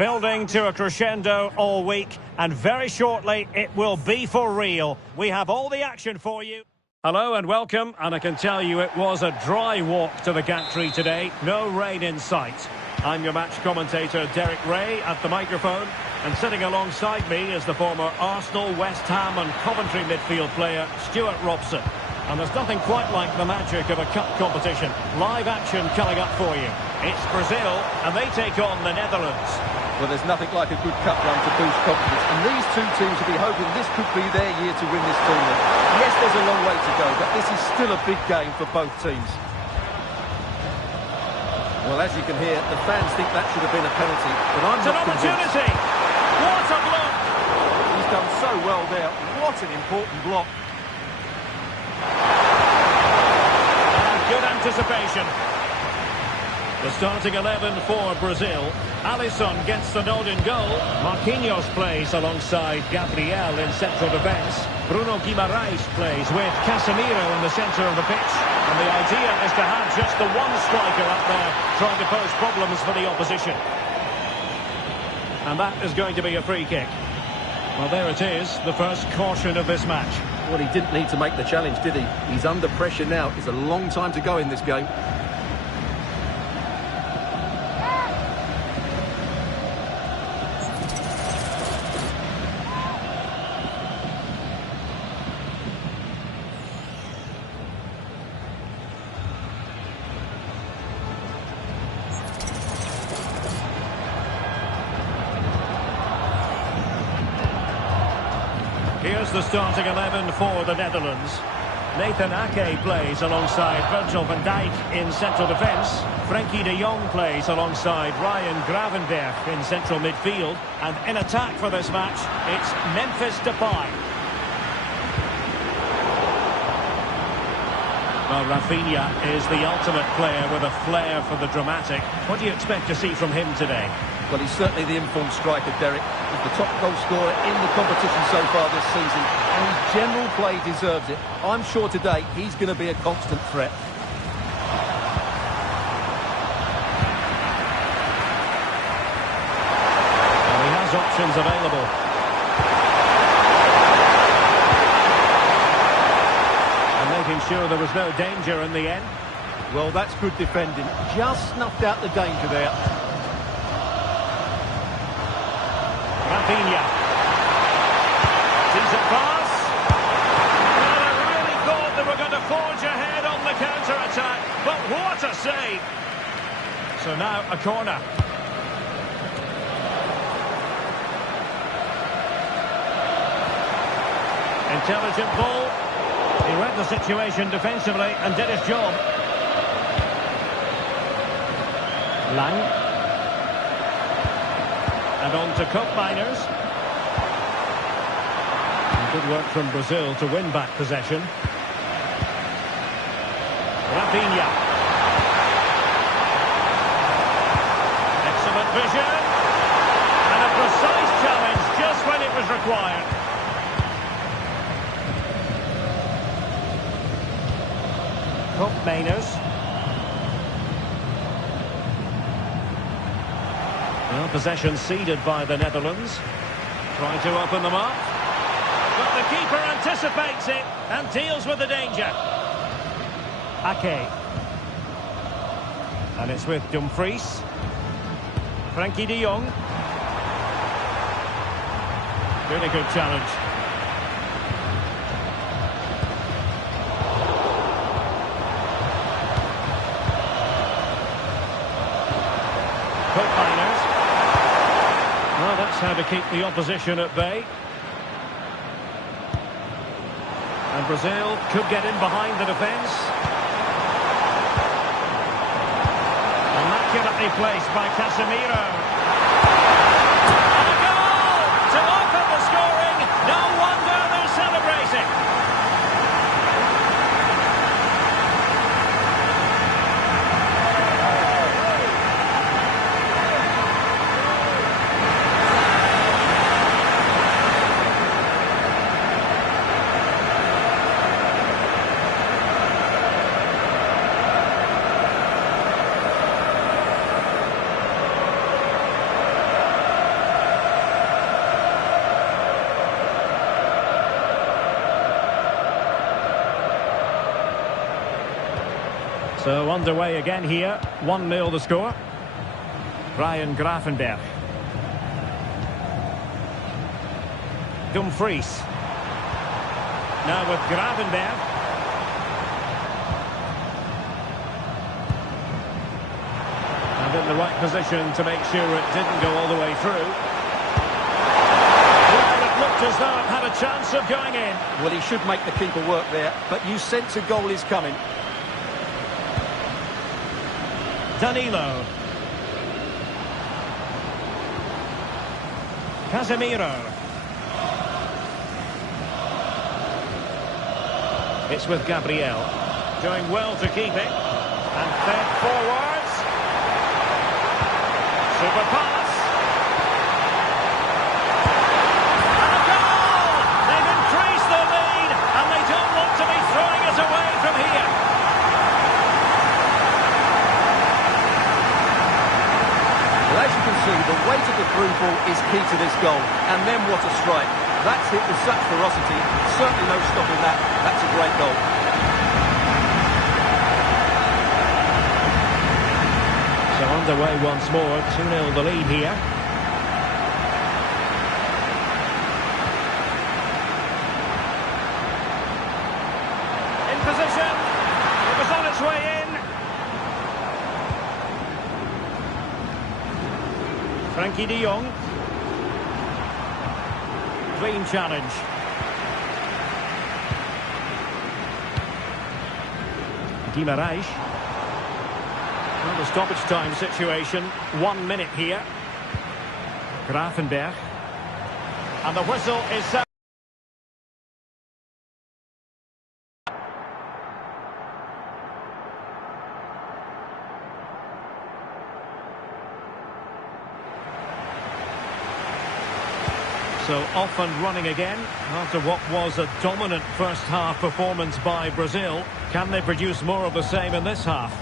building to a crescendo all week, and very shortly it will be for real. We have all the action for you. Hello and welcome, and I can tell you it was a dry walk to the gantry today. No rain in sight. I'm your match commentator Derek Ray at the microphone, and sitting alongside me is the former Arsenal, West Ham and Coventry midfield player Stuart Robson. And there's nothing quite like the magic of a cup competition. Live action coming up for you. It's Brazil, and they take on the Netherlands. Well, there's nothing like a good cup run to boost confidence, and these two teams will be hoping this could be their year to win this tournament. Yes, there's a long way to go, but this is still a big game for both teams. Well, as you can hear, the fans think that should have been a penalty, but I'm not convinced. It's an opportunity! What a block! He's done so well there. What an important block. And good anticipation. The starting 11 for Brazil. Alisson gets the nod in goal. Marquinhos plays alongside Gabriel in central defence. Bruno Guimaraes plays with Casemiro in the centre of the pitch. And the idea is to have just the one striker up there trying to pose problems for the opposition. And that is going to be a free kick. Well, there it is, the first caution of this match. Well, he didn't need to make the challenge, did he? He's under pressure now. It's a long time to go in this game. Here's the starting 11 for the Netherlands. Nathan Ake plays alongside Virgil van Dijk in central defence. Frenkie de Jong plays alongside Ryan Gravenberch in central midfield. And in attack for this match, it's Memphis Depay. Well, Rafinha is the ultimate player with a flair for the dramatic. What do you expect to see from him today? Well, he's certainly the informed striker, Derek. He's the top goal scorer in the competition so far this season, and his general play deserves it. I'm sure today he's going to be a constant threat. Well, he has options available. And making sure there was no danger in the end. Well, that's good defending. Just snuffed out the danger there. Rafinha. Decent pass. Well, I really thought they were going to forge ahead on the counter-attack, but what a save. So now a corner. Intelligent ball. He read the situation defensively and did his job. Lang. And on to cup miners. Good work from Brazil to win back possession. Rafinha. Excellent vision. And a precise challenge just when it was required. Cup miners. Well, possession ceded by the Netherlands. Trying to open them up. But the keeper anticipates it and deals with the danger. Ake. And it's with Dumfries. Frenkie de Jong. Really good challenge. Cup miners. Well, that's how to keep the opposition at bay. And Brazil could get in behind the defence. Immaculately placed by Casemiro. And a goal to open the scoring. No wonder they're celebrating. So underway again here. 1-0 the score. Ryan Gravenberg. Dumfries. Now with Gravenberg. And in the right position to make sure it didn't go all the way through. Well, it looked as though it had a chance of going in. Well, he should make the keeper work there, but you sense a goal is coming. Danilo. Casemiro. It's with Gabriel. Doing well to keep it. And fed forwards. Super pass. And a goal! They've increased the lead, and they don't want to be throwing it away from here. Well, as you can see, the weight of the through ball is key to this goal. And then what a strike. That's hit with such ferocity. Certainly no stopping that. That's a great goal. So underway once more. 2-0 the lead here. In position. It was on its way in. Frankie de Jong. Clean challenge. Guimaraes. Well, the stoppage time situation. 1 minute here. Gravenberg. And the whistle is set. So off and running again after what was a dominant first half performance by Brazil. Can they produce more of the same in this half?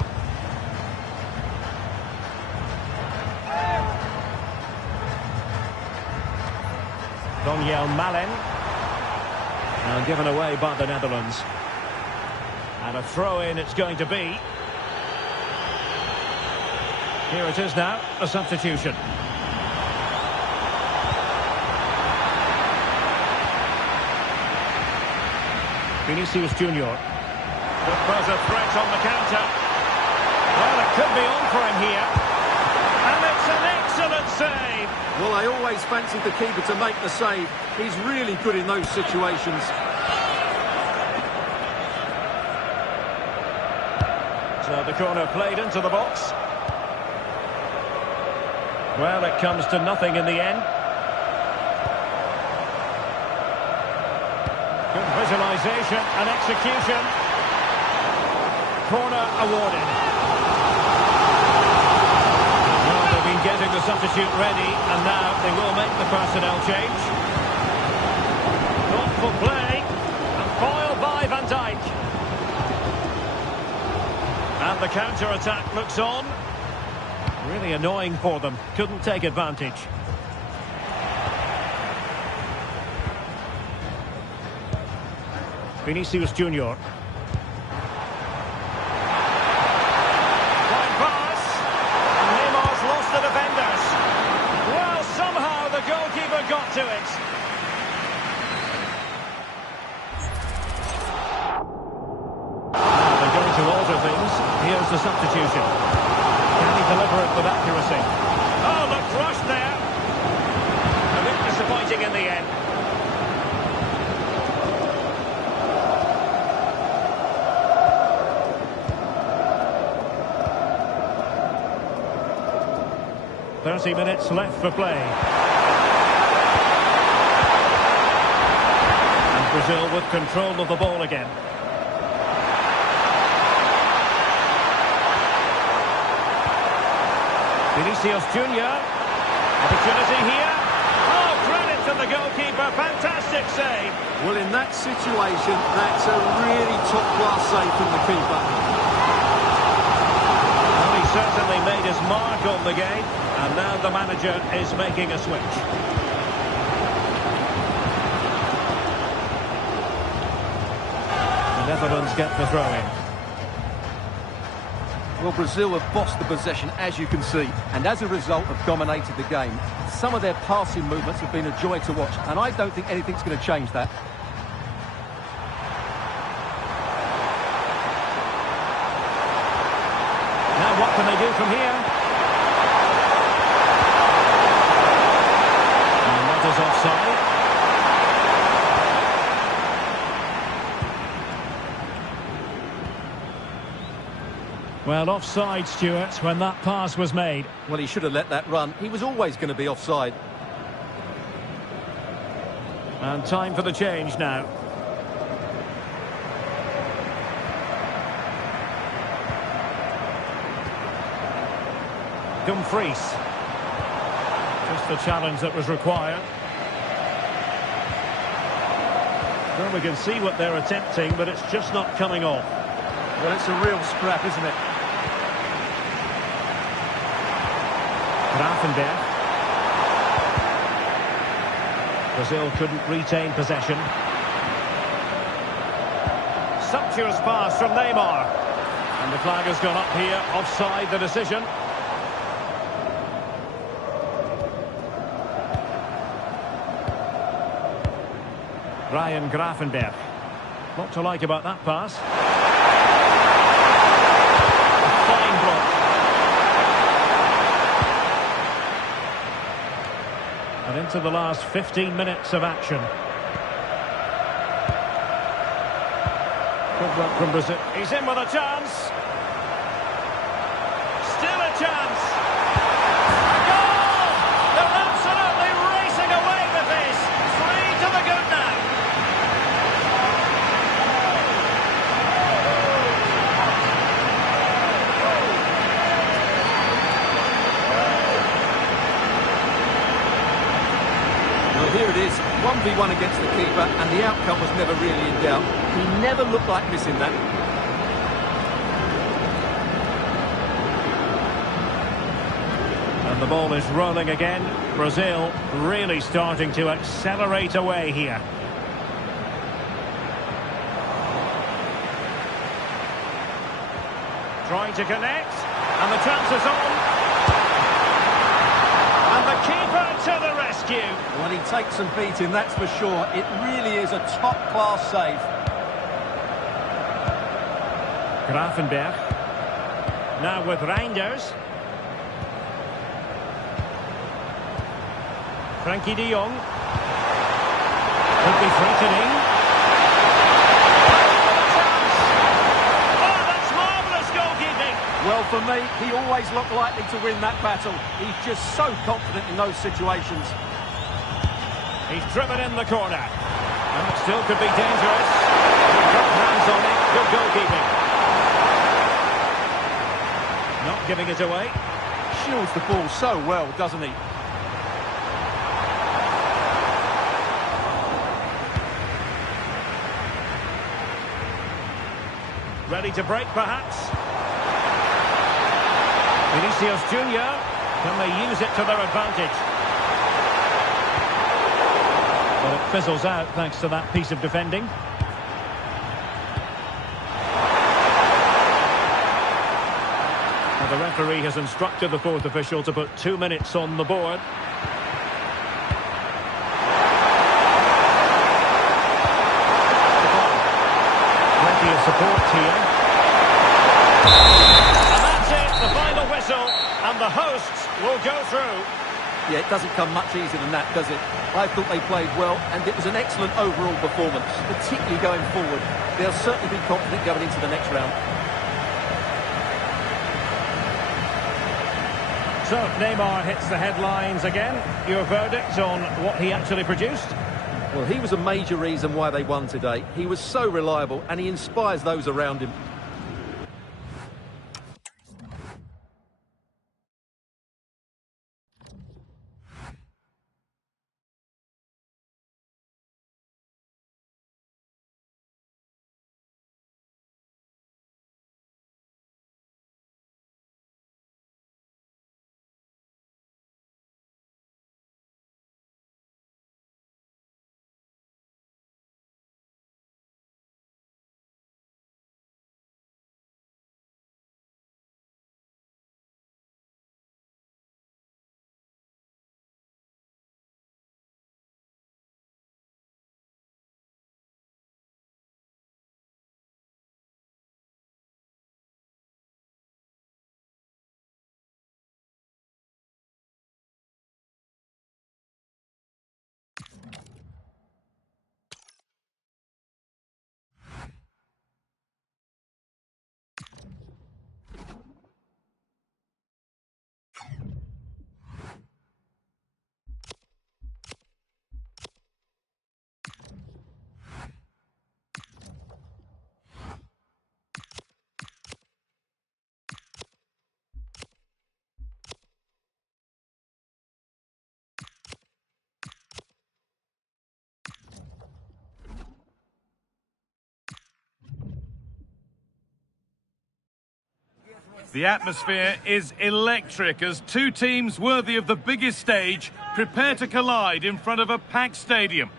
Donyell Malen. Now given away by the Netherlands. And a throw-in it's going to be. Here it is now, a substitution. Vinicius Junior. But there's a threat on the counter. Well, it could be on for him here. And it's an excellent save. Well, I always fancied the keeper to make the save. He's really good in those situations. So the corner played into the box. Well, it comes to nothing in the end. Good visualisation and execution. Corner awarded. Well, they've been getting the substitute ready, and now they will make the personnel change. Thoughtful play, and foiled by Van Dijk. And the counter-attack looks on. Really annoying for them. Couldn't take advantage. Vinicius Junior. Wide pass. And Neymar's lost the defenders. Well, somehow the goalkeeper got to it. Now they're going to alter things. Here's the substitution. Can he deliver it with accuracy? Oh, look, rushed there. A bit disappointing in the end. .30 minutes left for play. And Brazil with control of the ball again. Vinicius Junior. Opportunity here. Oh, credit to the goalkeeper. Fantastic save. Well, in that situation, that's a really top-class save from the keeper. Well, he certainly made his mark on the game. And now the manager is making a switch. The Netherlands get the throw-in. Well, Brazil have bossed the possession, as you can see, and as a result have dominated the game. Some of their passing movements have been a joy to watch, and I don't think anything's going to change that. Now what can they do from here? And that is offside. Well, offside, Stuart, when that pass was made. Well, he should have let that run. He was always going to be offside. And time for the change now. Dumfries. Just the challenge that was required. Well, we can see what they're attempting, but it's just not coming off. Well, it's a real scrap, isn't it? Grafenberg. Brazil couldn't retain possession. Sumptuous pass from Neymar. And the flag has gone up here. Offside the decision. Ryan Grafenberg. What to like about that pass? Fine block. And into the last 15 minutes of action. Good work from Brazil. He's in with a chance. Still a chance. A goal! They're absolutely racing away with this. 3 to the good now. Well, here it is, 1v1 against the keeper, and the outcome was never really in doubt. He never looked like missing that. And the ball is rolling again. Brazil really starting to accelerate away here. Trying to connect, and the chance is on. And the keeper to the rescue. Well, he takes some beating, that's for sure. It really is a top-class save. Grafenberg. Now with Reinders. Frankie de Jong. Could be threatening. Oh, that's marvellous goalkeeping. Well, for me, he always looked likely to win that battle. He's just so confident in those situations. He's driven in the corner. And it still could be dangerous. He's got hands on it. Good goalkeeping. Not giving it away. Shields the ball so well, doesn't he? Ready to break, perhaps. Vinicius Junior. Can they use it to their advantage? Well, it fizzles out thanks to that piece of defending. The referee has instructed the fourth official to put 2 minutes on the board. Plenty of support here. And that's it, the final whistle. And the hosts will go through. Yeah, it doesn't come much easier than that, does it? I thought they played well, and it was an excellent overall performance, particularly going forward. They'll certainly be confident going into the next round. So, Neymar hits the headlines again. Your verdict on what he actually produced? Well, he was a major reason why they won today. He was so reliable, and he inspires those around him. The atmosphere is electric as two teams worthy of the biggest stage prepare to collide in front of a packed stadium.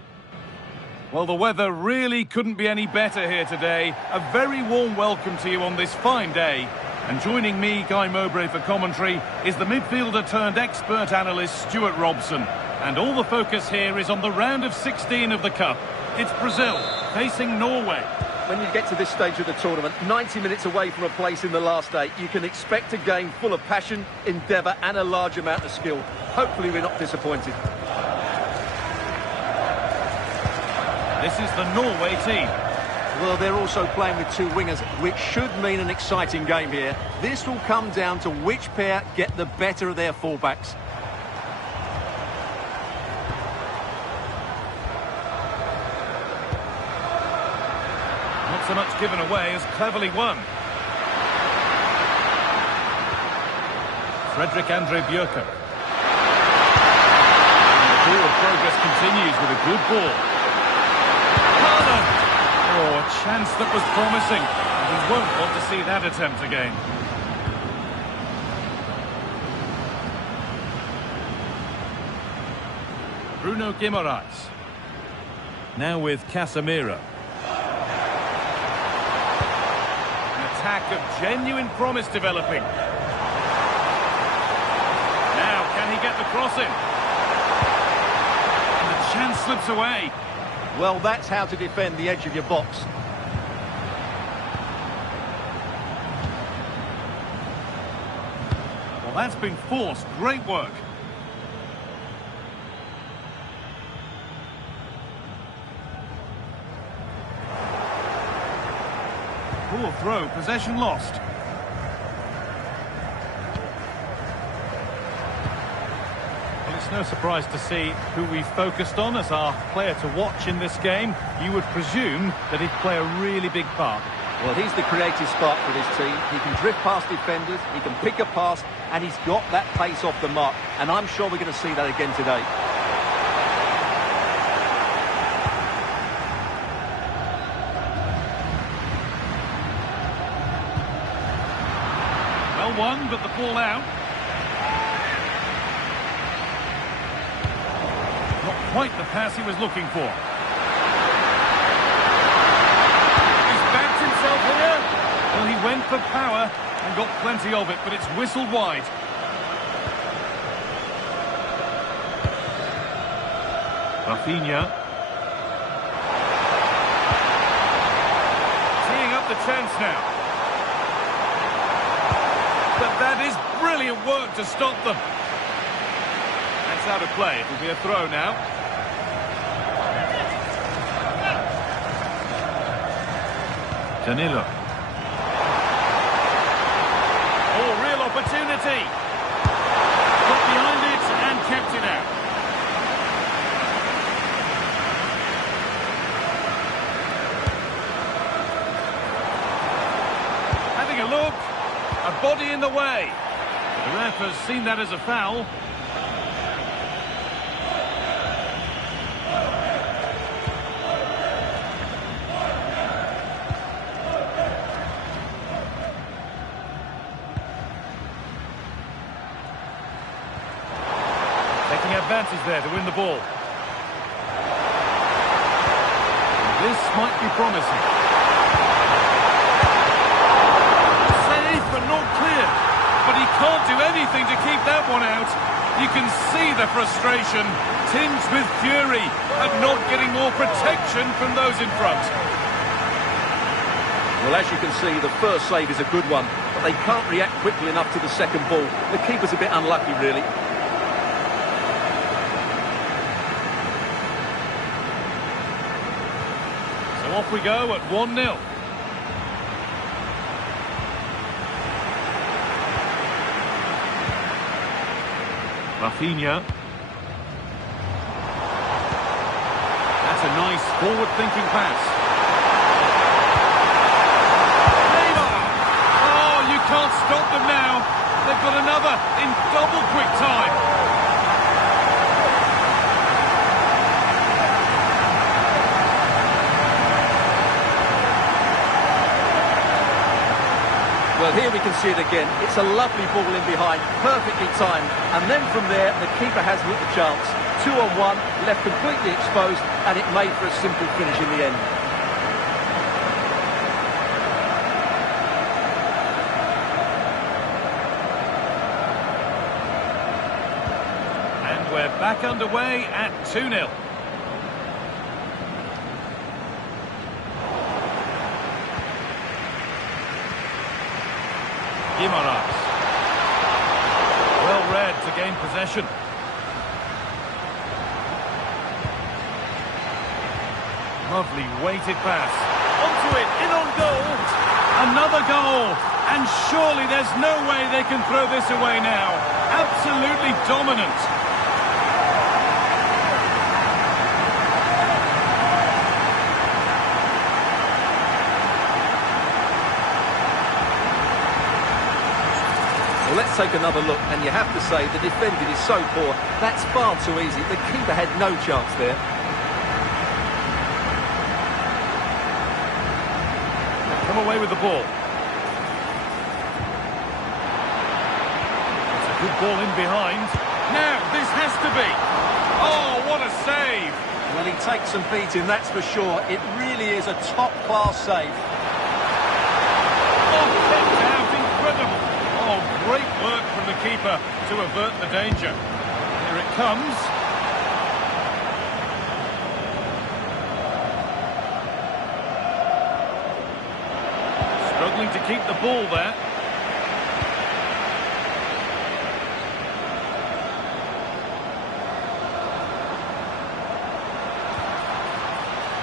Well, the weather really couldn't be any better here today. A very warm welcome to you on this fine day. And joining me, Guy Mowbray, for commentary is the midfielder turned expert analyst Stuart Robson. And all the focus here is on the round of 16 of the Cup. It's Brazil facing Norway. When you get to this stage of the tournament, 90 minutes away from a place in the last 8, you can expect a game full of passion, endeavour and a large amount of skill. Hopefully we're not disappointed. This is the Norway team. Well, they're also playing with two wingers, which should mean an exciting game here. This will come down to which pair get the better of their fullbacks. Not so much given away as cleverly won. Frederick Andre Björker. The forward progress continues with a good ball. Haaland! Oh, a chance that was promising. We won't want to see that attempt again. Bruno Guimaraes. Now with Casemiro. Attack of genuine promise developing. Now, can he get the cross in? And the chance slips away. Well, that's how to defend the edge of your box. Well, that's been forced. Great work. Poor throw, possession lost. Well, it's no surprise to see who we focused on as our player to watch in this game. You would presume that he'd play a really big part. Well, he's the creative spark for this team. He can drift past defenders, he can pick a pass, and he's got that pace off the mark. And I'm sure we're going to see that again today. Well won, but the ball out. Not quite the pass he was looking for. He's backed himself here. Well, he went for power and got plenty of it, but it's whistled wide. Rafinha. Teeing up the chance now. But that is brilliant work to stop them. That's out of play. It will be a throw now. Danilo. Oh, real opportunity. Got behind it and kept it out. Having a look. A body in the way. The ref has seen that as a foul. Taking advantage there to win the ball. This might be promising. But not clear. But he can't do anything to keep that one out. You can see the frustration, tinged with fury at not getting more protection from those in front. Well, as you can see, the first save is a good one, but they can't react quickly enough to the second ball. The keeper's a bit unlucky, really. So off we go at 1-0. Rafinha. That's a nice forward-thinking pass. Neymar! Oh, you can't stop them now. They've got another in double quick time. Well, Well, here we can see it again. It's a lovely ball in behind, perfectly timed. And then from there, the keeper has little chance. 2-on-1, left completely exposed, and it made for a simple finish in the end. And we're back underway at 2-0. Guimaraes. Well read to gain possession. Lovely weighted pass. Onto it, in on goal. Another goal. And surely there's no way they can throw this away now. Absolutely dominant. Well, let's take another look, and you have to say the defending is so poor. That's far too easy. The keeper had no chance there. Come away with the ball. It's a good ball in behind. Now, this has to be. Oh, what a save. Well, he takes some beating, that's for sure. It really is a top-class save. Oh, kept out, incredible. Oh, great work from the keeper to avert the danger. Here it comes. Struggling to keep the ball there.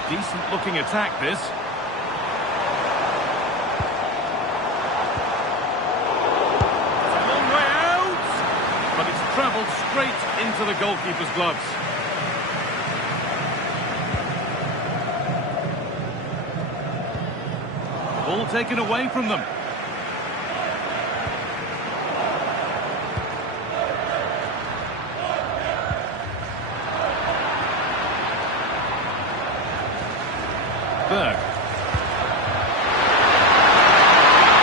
Decent looking attack, this. It's a long way out, but it's travelled straight into the goalkeeper's gloves. Ball taken away from them. Berg.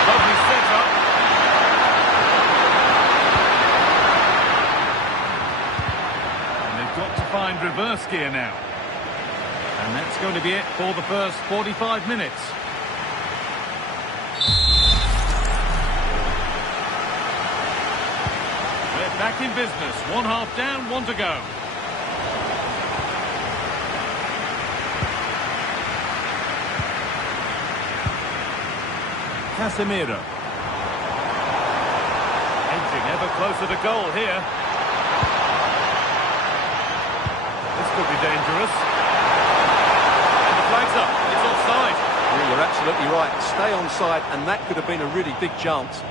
Lovely setup. And they've got to find reverse gear now. And that's going to be it for the first 45 minutes. We're back in business. 1 half down, 1 to go. Casemiro. Edging ever closer to goal here. This could be dangerous. And the flag's up. It's offside. Yeah, you're absolutely right. Stay onside, and that could have been a really big chance.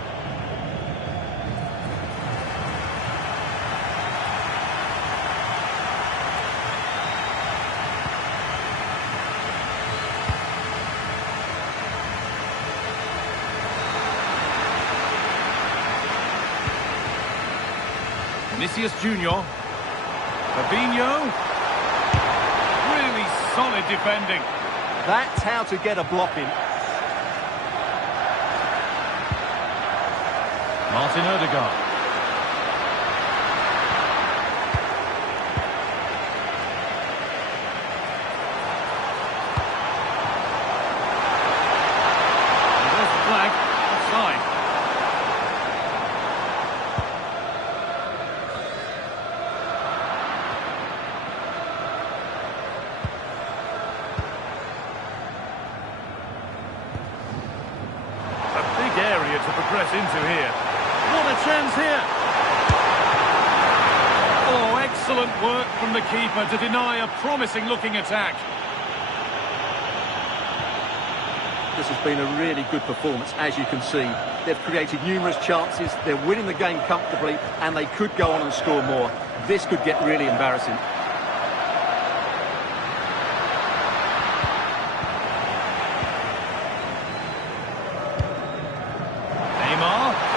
Vinicius Junior. Fabinho. Really solid defending. That's how to get a block in. Martin Odegaard. And there's the flag. Offside. Area to progress into here. What a chance here! Oh, excellent work from the keeper to deny a promising looking attack. This has been a really good performance, as you can see. They've created numerous chances, they're winning the game comfortably, and they could go on and score more. This could get really embarrassing.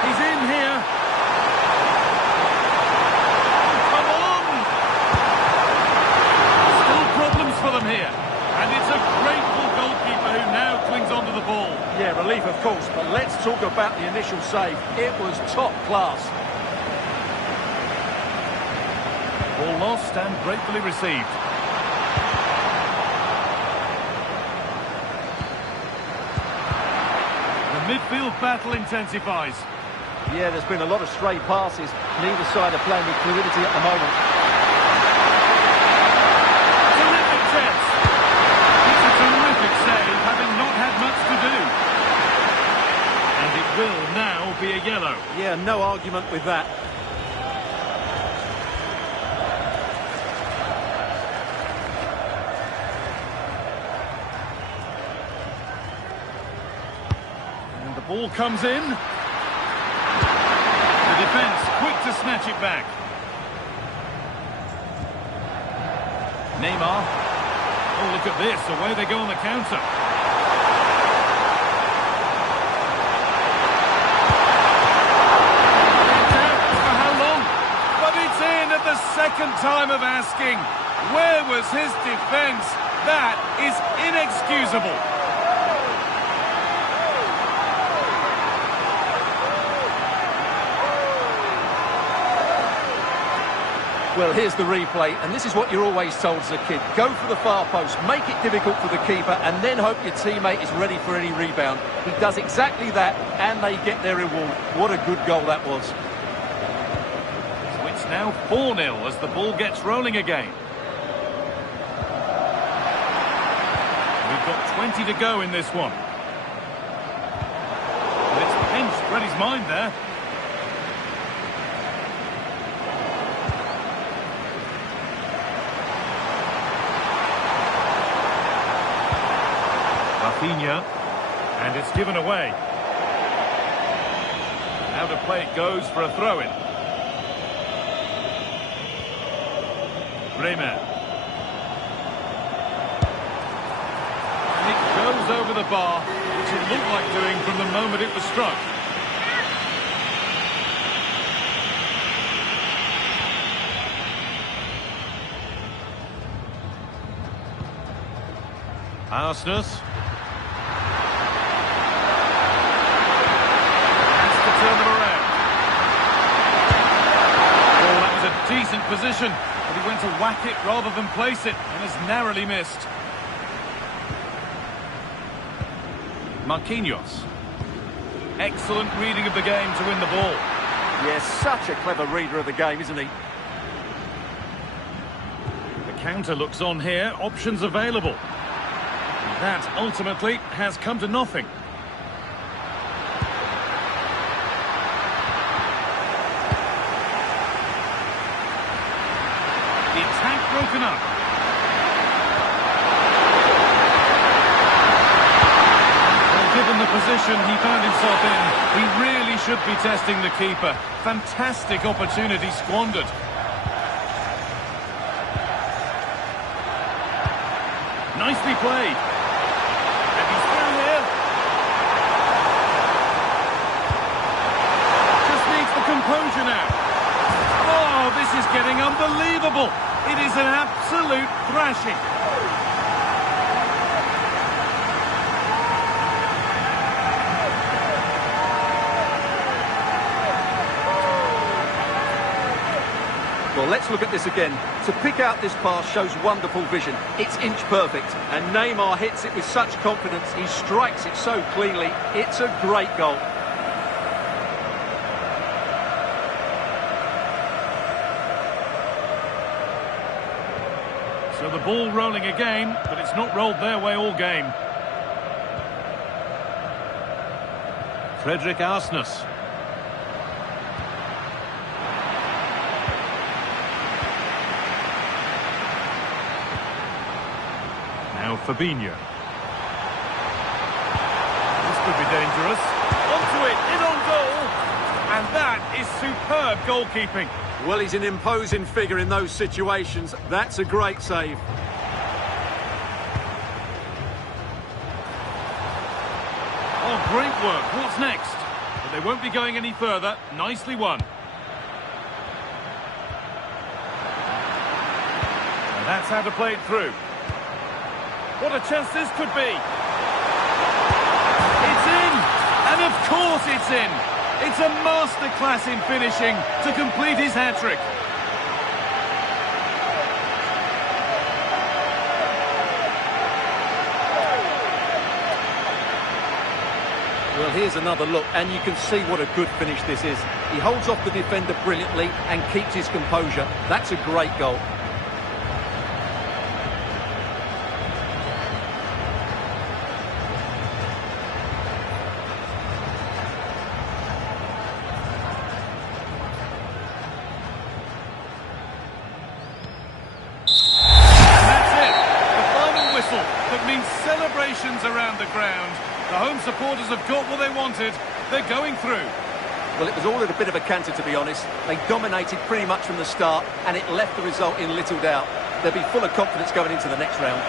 He's in here. Come on! Still problems for them here. And it's a grateful goalkeeper who now clings onto the ball. Yeah, relief of course, but let's talk about the initial save. It was top class. Ball lost and gratefully received. The midfield battle intensifies. Yeah, there's been a lot of stray passes. Neither side are playing with fluidity at the moment. Terrific chance. It's a terrific save, having not had much to do. And it will now be a yellow. Yeah, no argument with that. And the ball comes in. The defence quick to snatch it back. Neymar. Oh, look at this. Away they go on the counter. For how long? But it's in at the second time of asking. Where was his defence? That is inexcusable. Well, here's the replay, and this is what you're always told as a kid. Go for the far post, make it difficult for the keeper, and then hope your teammate is ready for any rebound. He does exactly that, and they get their reward. What a good goal that was. So it's now 4-0 as the ball gets rolling again. We've got 20 to go in this one. And it's pinched, read his mind there. And it's given away. Out of play it goes for a throw-in. Bremer. And it goes over the bar, which it looked like doing from the moment it was struck. Arsenal. Decent position, but he went to whack it rather than place it and has narrowly missed. Marquinhos. Excellent reading of the game to win the ball. Yes, such a clever reader of the game, isn't he? The counter looks on here, options available. That ultimately has come to nothing. Broken up. Well, given the position he found himself in, he really should be testing the keeper. Fantastic opportunity squandered. Nicely played. And he's through here. Just needs the composure now. Oh, this is getting unbelievable. It is an absolute thrashing. Well, let's look at this again. To pick out this pass shows wonderful vision. It's inch perfect, and Neymar hits it with such confidence. He strikes it so cleanly. It's a great goal. So the ball rolling again, but it's not rolled their way all game. Frederick Arsnes. Now Fabinho. This could be dangerous. Onto it, in on goal. And that is superb goalkeeping. Well, he's an imposing figure in those situations. That's a great save. Oh, great work. What's next? But they won't be going any further. Nicely won. And that's how to play it through. What a chance this could be. It's in. And of course it's in. It's a masterclass in finishing to complete his hat-trick. Well, here's another look, and you can see what a good finish this is. He holds off the defender brilliantly and keeps his composure. That's a great goal. That means celebrations around the ground. The home supporters have got what they wanted. They're going through. Well, it was all at a bit of a canter, to be honest. They dominated pretty much from the start, and it left the result in little doubt. They'll be full of confidence going into the next round.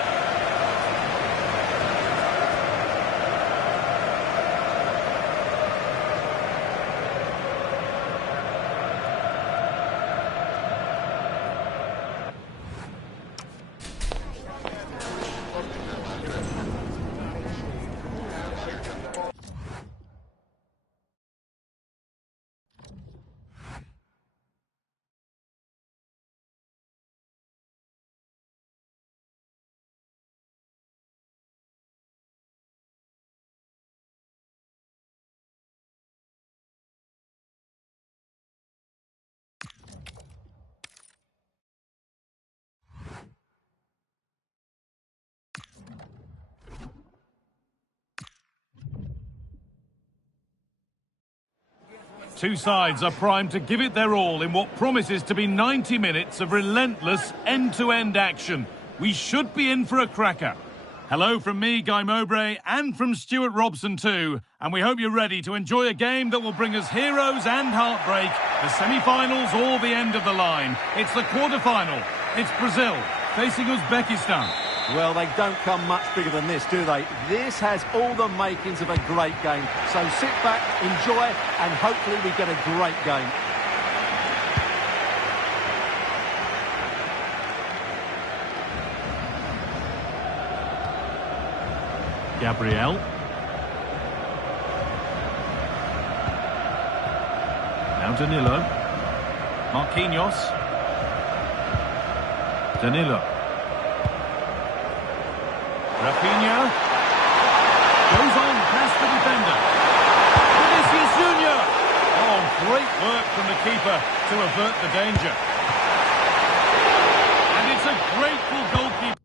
Two sides are primed to give it their all in what promises to be 90 minutes of relentless end-to-end action. We should be in for a cracker. Hello from me, Guy Mowbray, and from Stuart Robson too. And we hope you're ready to enjoy a game that will bring us heroes and heartbreak, the semi-finals or the end of the line. It's the quarter-final. It's Brazil facing Uzbekistan. Well, they don't come much bigger than this, do they? This has all the makings of a great game. So sit back, enjoy, and hopefully we get a great game. Gabriel. Now Danilo. Marquinhos. Danilo. Rafinha goes on past the defender. Vinicius Junior. Oh, great work from the keeper to avert the danger. And it's a grateful goalkeeper.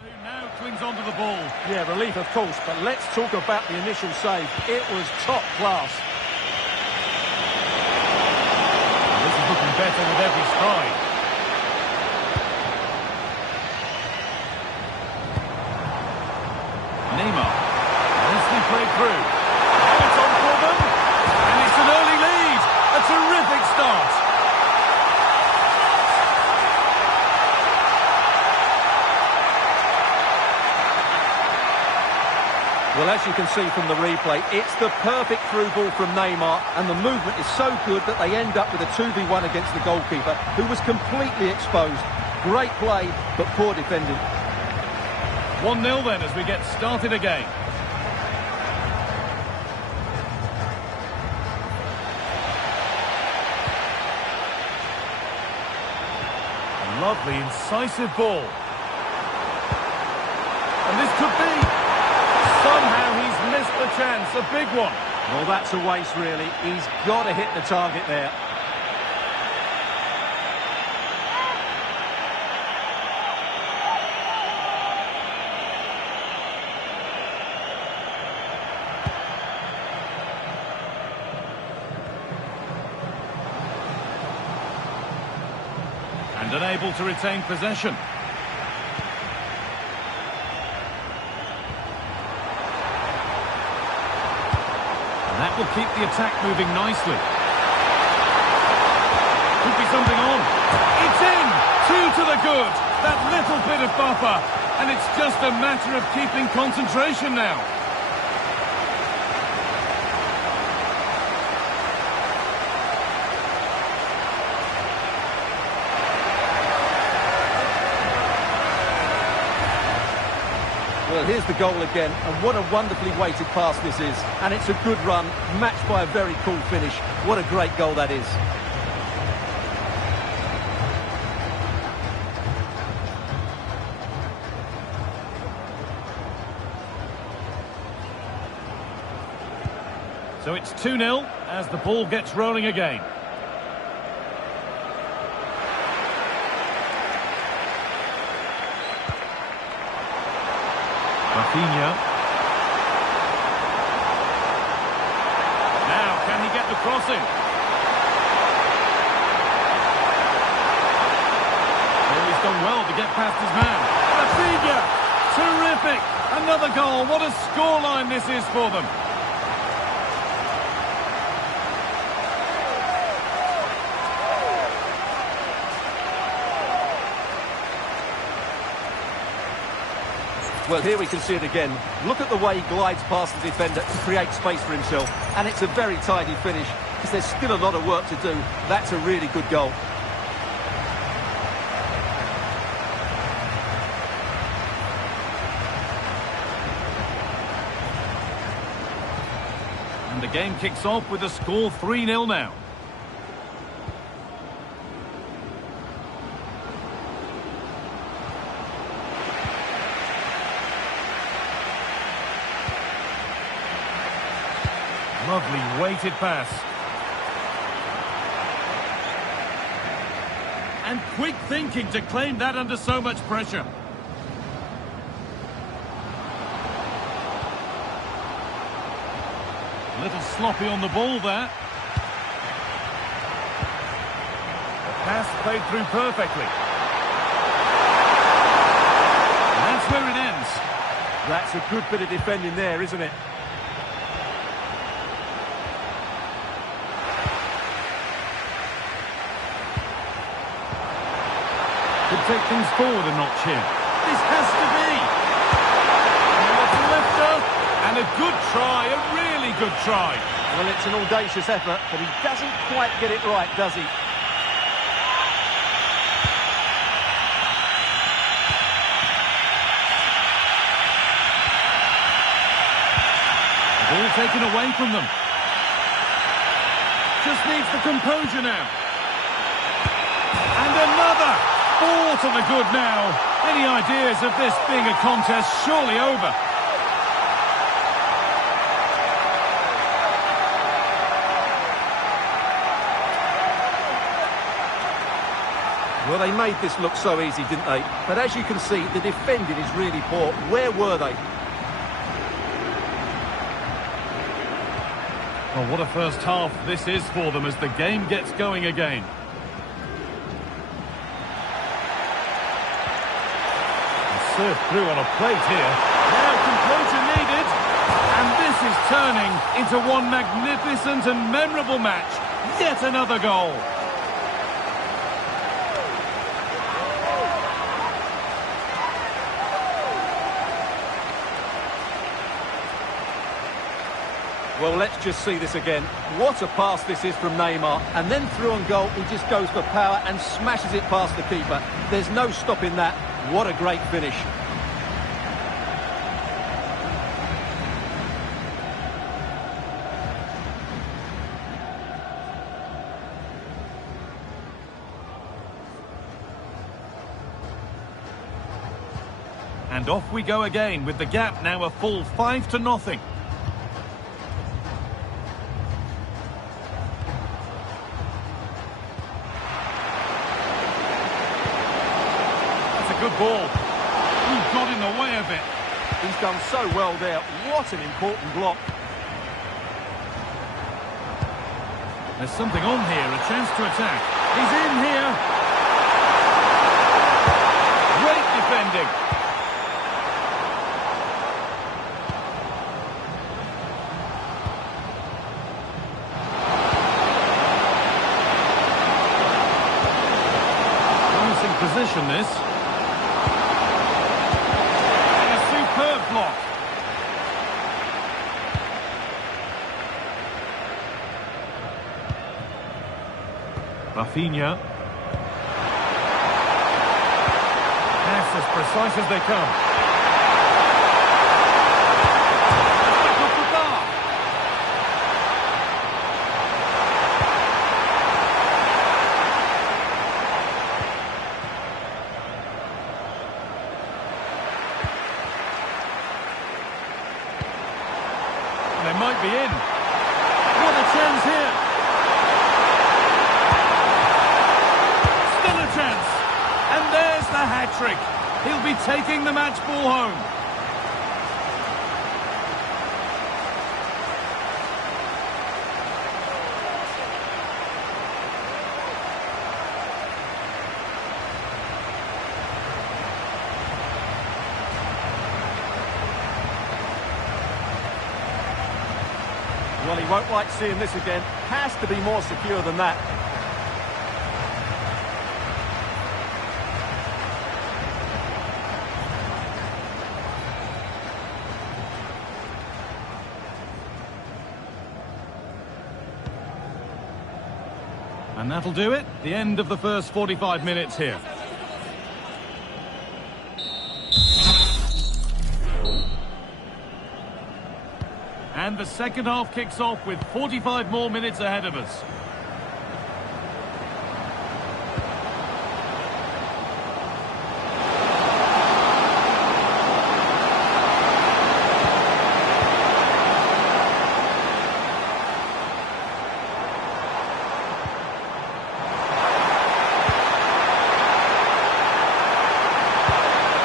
Who now clings onto the ball. Yeah, relief of course, but let's talk about the initial save. It was top class. This is looking better with every stride. Neymar. Nicely played through. Now it's on for them. And it's an early lead. A terrific start. Well, as you can see from the replay, it's the perfect through ball from Neymar, and the movement is so good that they end up with a 2v1 against the goalkeeper, who was completely exposed. Great play, but poor defending. 1-0 then as we get started again. A lovely, incisive ball. And this could be... Somehow he's missed the chance, a big one. Well, that's a waste, really. He's got to hit the target there. And unable to retain possession. That will keep the attack moving nicely. Could be something on. It's in! 2 to the good. That little bit of buffer. And it's just a matter of keeping concentration now. Well, here's the goal again, and what a wonderfully weighted pass this is. And it's a good run, matched by a very cool finish. What a great goal that is. So it's 2-0 as the ball gets rolling again. Rafinha. Now, can he get the crossing? Oh, he's done well to get past his man. Rafinha! Terrific! Another goal. What a scoreline this is for them. Well, here we can see it again. Look at the way he glides past the defender to create space for himself. And it's a very tidy finish, because there's still a lot of work to do. That's a really good goal. And the game kicks off with a score 3-0 now. Lovely weighted pass. And quick thinking to claim that under so much pressure. A little sloppy on the ball there. The pass played through perfectly. And that's where it ends. That's a good bit of defending there, isn't it? Could take things forward a notch here. This has to be. And a lifter. And a good try, a really good try. Well, it's an audacious effort, but he doesn't quite get it right, does he? The ball taken away from them. Just needs the composure now. And another. 4 to the good now. Any ideas of this being a contest surely over? Well, they made this look so easy, didn't they? But as you can see, the defending is really poor. Where were they? Well, what a first half this is for them as the game gets going again. Served through on a plate here. Now composure needed. And this is turning into one magnificent and memorable match. Yet another goal. Well, let's just see this again. What a pass this is from Neymar. And then through on goal, he just goes for power and smashes it past the keeper. There's no stopping that. What a great finish. And off we go again, with the gap now a full 5-0. That's a good ball. Ooh, got in the way of it. He's done so well there. What an important block. There's something on here, a chance to attack. He's in here. Great defending. Position this. And a superb block. Rafinha. Pass as precise as they come. They might be in. What a chance here. Still a chance. And there's the hat-trick. He'll be taking the match ball home. Well, he won't like seeing this again. Has to be more secure than that. And that'll do it. The end of the first 45 minutes here. And the second half kicks off with 45 more minutes ahead of us.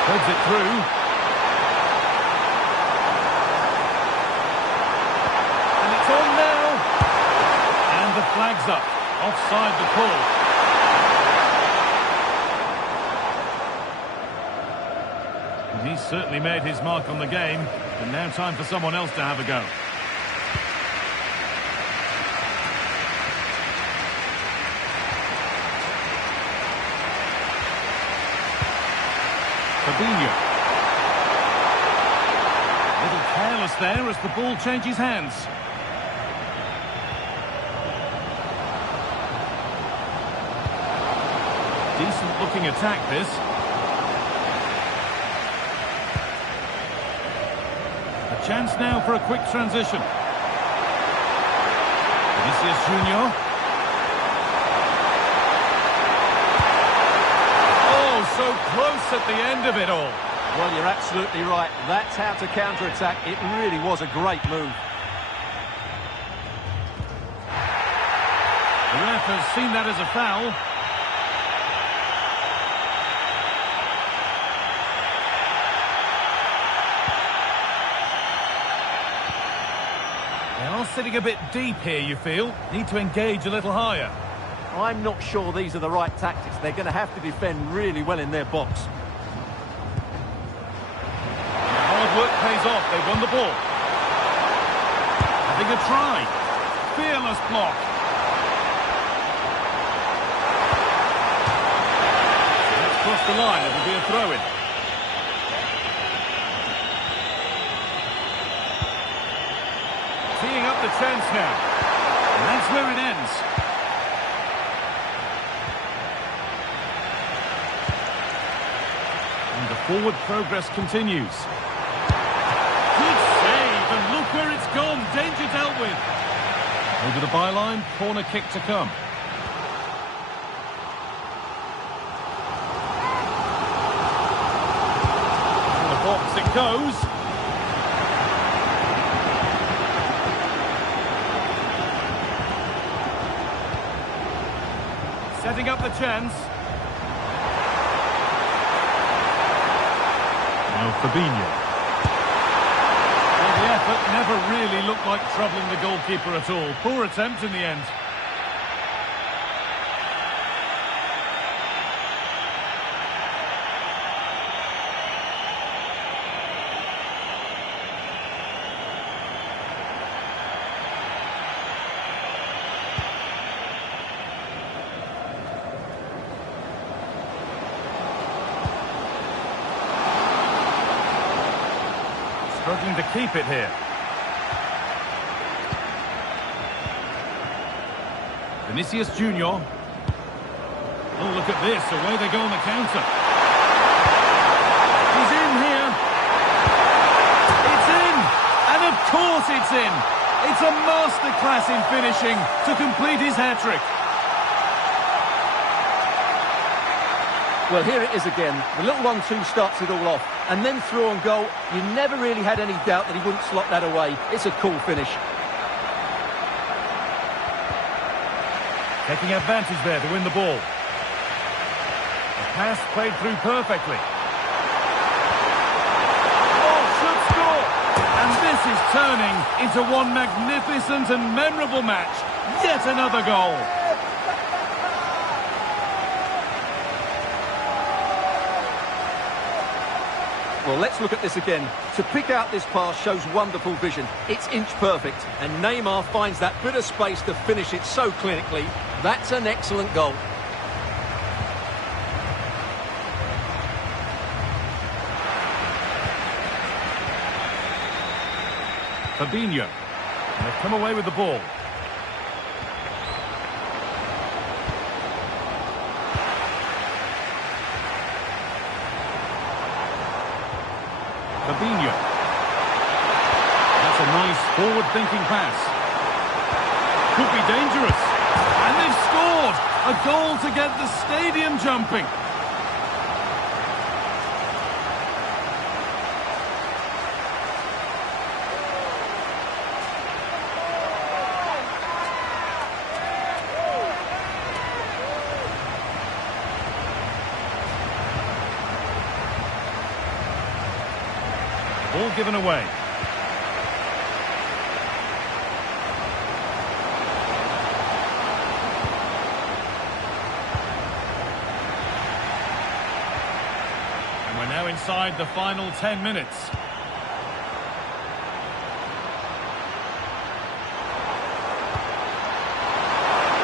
Heads it through. Flags up. Offside the call. And he's certainly made his mark on the game. And now time for someone else to have a go. Fabinho. A little careless there as the ball changes hands. Decent looking attack this. A chance now for a quick transition. Vinicius Junior. Oh, so close at the end of it all. Well, you're absolutely right. That's how to counter-attack. It really was a great move. The ref has seen that as a foul. Sitting a bit deep here, you feel. Need to engage a little higher. I'm not sure these are the right tactics. They're going to have to defend really well in their box. Hard work pays off. They've won the ball. Having a try. Fearless block. Let's cross the line. It'll be a throw-in. Teeing up the chance now. And that's where it ends. And the forward progress continues. Good save, and look where it's gone. Danger dealt with. Over the byline, corner kick to come. In the box it goes. Setting up the chance. Now Fabinho. Well, the effort never really looked like troubling the goalkeeper at all. Poor attempt in the end. Struggling to keep it here. Vinicius Junior. Oh, look at this. Away they go on the counter. He's in here. It's in. And of course it's in. It's a masterclass in finishing to complete his hat-trick. Well, here it is again. The little 1-2 starts it all off. And then through on goal, you never really had any doubt that he wouldn't slot that away. It's a cool finish. Taking advantage there to win the ball. The pass played through perfectly. Oh, should score! And this is turning into one magnificent and memorable match. Yet another goal. Well, let's look at this again. To pick out this pass shows wonderful vision. It's inch perfect, and Neymar finds that bit of space to finish it so clinically. That's an excellent goal. Fabinho. And they've come away with the ball. Fabinho. That's a nice forward-thinking pass. Could be dangerous. And they've scored! A goal to get the stadium jumping. Ball given away. And we're now inside the final 10 minutes.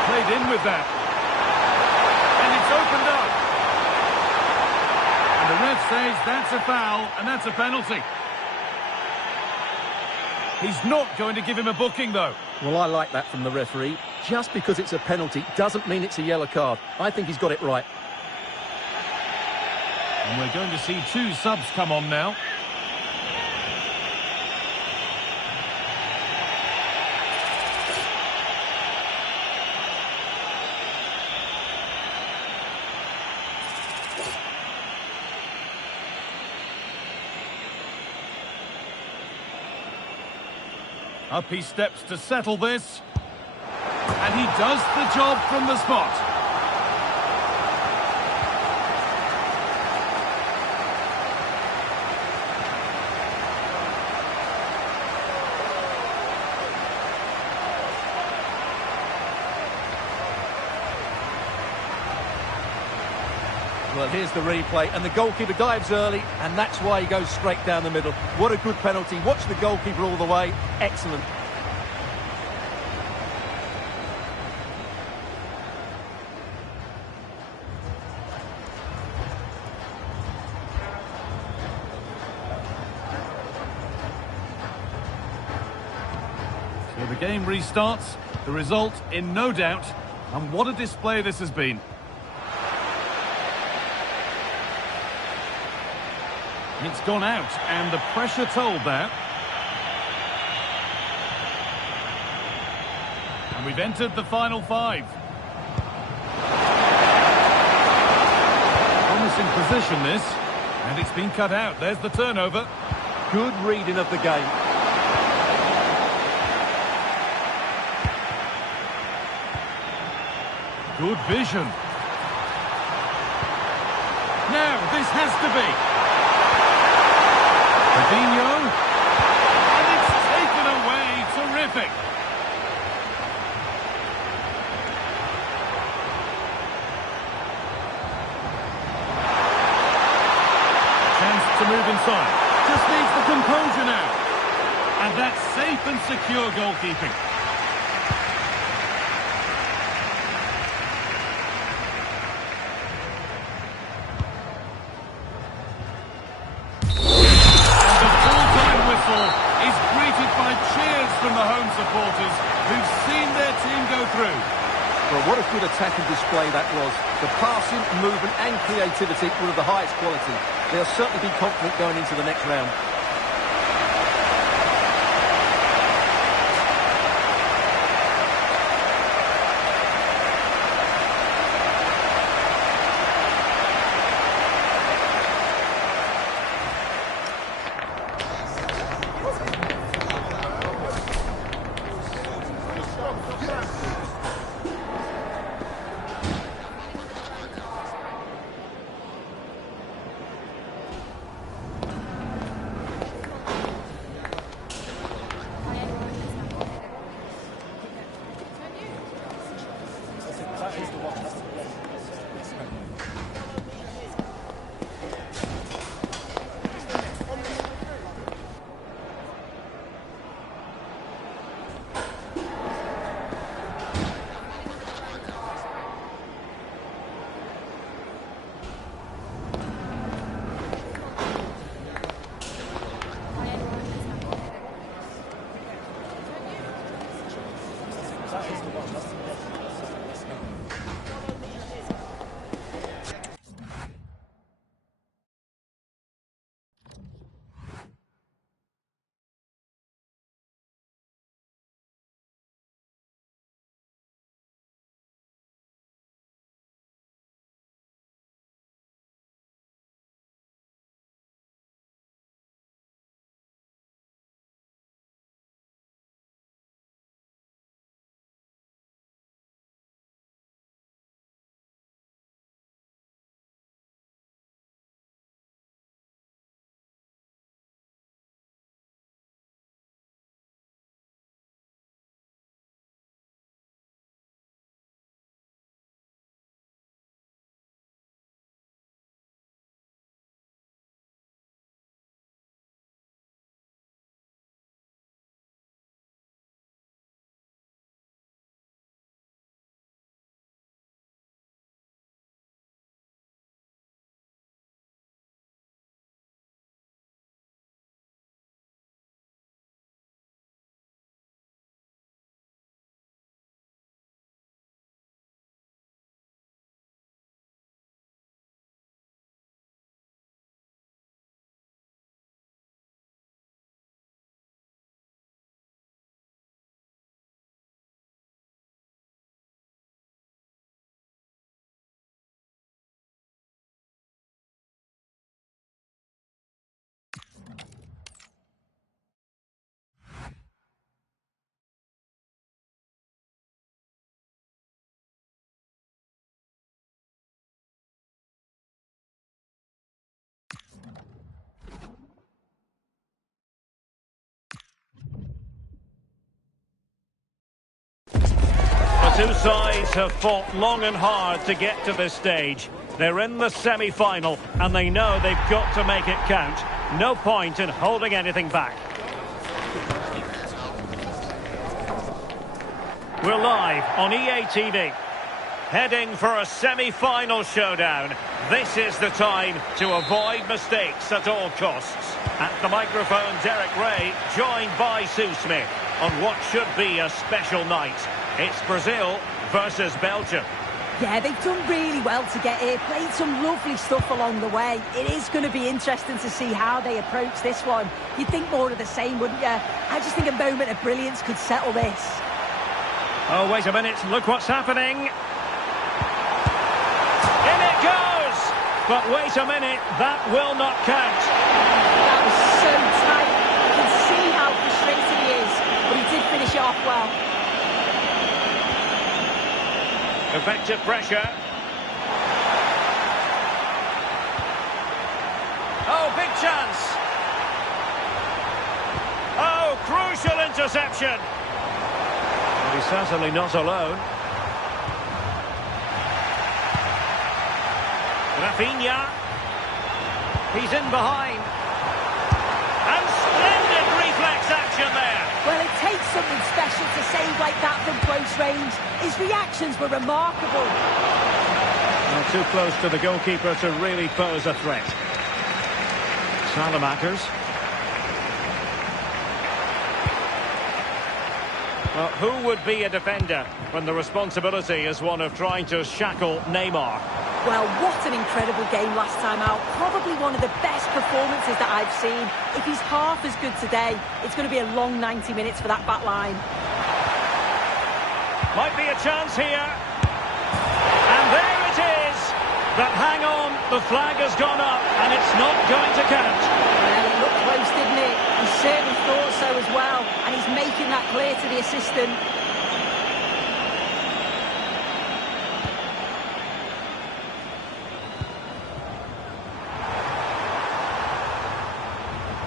Played in with that. And it's opened up. And the ref says that's a foul and that's a penalty. He's not going to give him a booking, though. Well, I like that from the referee. Just because it's a penalty doesn't mean it's a yellow card. I think he's got it right. And we're going to see two subs come on now. Up he steps to settle this. And he does the job from the spot. Well, here's the replay, and the goalkeeper dives early, and that's why he goes straight down the middle. What a good penalty. Watch the goalkeeper all the way. Excellent. So the game restarts, the result in no doubt, and what a display this has been. It's gone out, and the pressure told that. And we've entered the final 5. Promising position this, and it's been cut out. There's the turnover. Good reading of the game. Good vision. Now, this has to be. Fabinho. And it's taken away. Terrific. Chance to move inside. Just needs the composure now. And that's safe and secure goalkeeping. Is greeted by cheers from the home supporters who've seen their team go through. Well, what a good attacking display that was. The passing, movement and creativity were of the highest quality. They'll certainly be confident going into the next round. The two sides have fought long and hard to get to this stage. They're in the semi-final and they know they've got to make it count. No point in holding anything back. We're live on EA TV. Heading for a semi-final showdown. This is the time to avoid mistakes at all costs. At the microphone, Derek Ray, joined by Sue Smith. on what should be a special night. It's Brazil versus Belgium. Yeah, they've done really well to get here, played some lovely stuff along the way. It is going to be interesting to see how they approach this one. You'd think more of the same, wouldn't you? I just think a moment of brilliance could settle this. Oh, wait a minute, look what's happening. In it goes! But wait a minute, that will not count. That was so tight. You can see how frustrated he is, but he did finish it off well. Effective pressure. Oh, big chance. Oh, crucial interception. But he's certainly not alone. Rafinha. He's in behind. And splendid reflex action there. Well, it takes something special to save like that from close range. His reactions were remarkable. Well, too close to the goalkeeper to really pose a threat. Salamakers. Well, who would be a defender when the responsibility is one of trying to shackle Neymar? Well, what an incredible game last time out. Probably one of the best performances that I've seen. If he's half as good today, it's going to be a long 90 minutes for that back line. Might be a chance here. And there it is. But hang on, the flag has gone up and it's not going to count. Well, it looked close, didn't it? He certainly thought so as well. And he's making that clear to the assistant.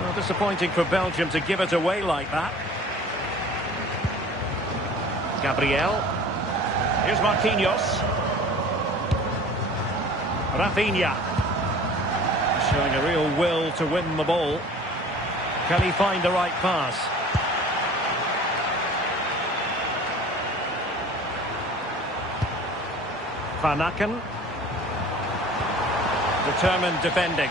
Well, disappointing for Belgium to give it away like that. Gabriel. Here's Marquinhos. Rafinha. Showing a real will to win the ball. Can he find the right pass? Van Aken. Determined defending.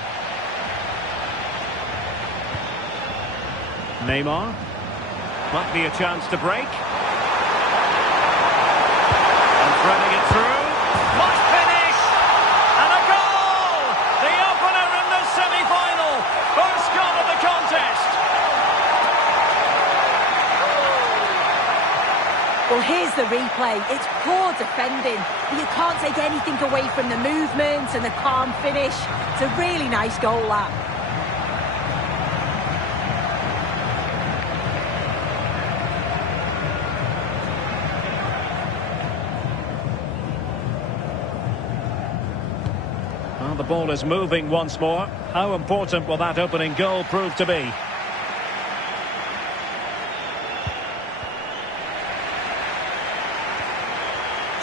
Neymar. Might be a chance to break. And threading it through. Must finish! And a goal! The opener in the semi-final. First goal of the contest. Well, here's the replay. It's poor defending, but you can't take anything away from the movement and the calm finish. It's a really nice goal, that. Well, the ball is moving once more. How important will that opening goal prove to be?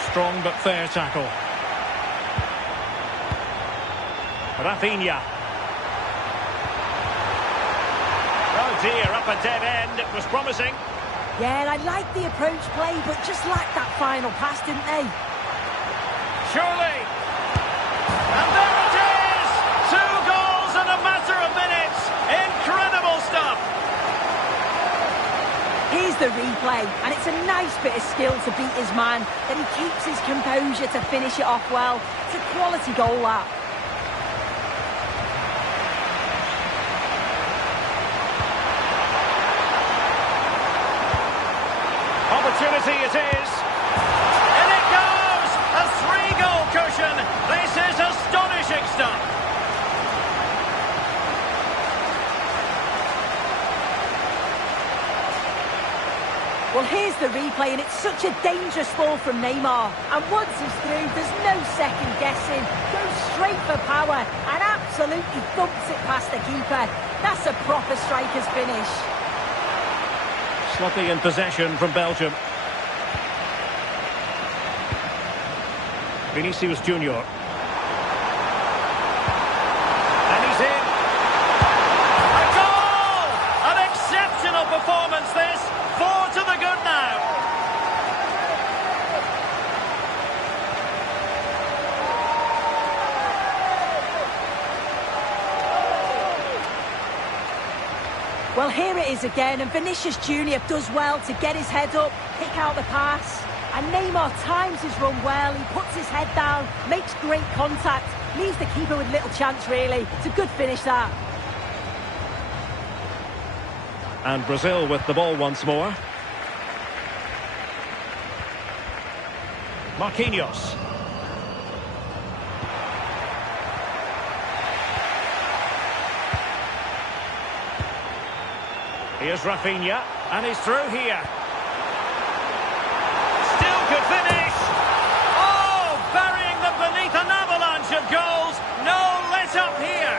Strong but fair tackle. Rafinha. Oh dear, up a dead end. It was promising. Yeah, and I like the approach play, but just lacked that final pass, didn't they? Surely. And there it is! 2 goals in a matter of minutes. Incredible stuff. Here's the replay, and it's a nice bit of skill to beat his man. Then he keeps his composure to finish it off well. It's a quality goal, that. Opportunity it is. In it goes! A 3-goal cushion. This is astonishing stuff. Well, here's the replay, and it's such a dangerous ball from Neymar. And once he's through, there's no second guessing. Goes straight for power and absolutely thumps it past the keeper. That's a proper striker's finish. Sloppy in possession from Belgium. Vinicius Junior. And he's in. A goal! An exceptional performance this. 4 to the good now. Well, here it is again, and Vinicius Junior does well to get his head up, pick out the pass. And Neymar times his run well, he puts his head down, makes great contact, leaves the keeper with little chance really. It's a good finish that. And Brazil with the ball once more. Marquinhos. Here's Rafinha, and he's through here. Still could finish. Oh, burying them beneath an avalanche of goals. No let up here.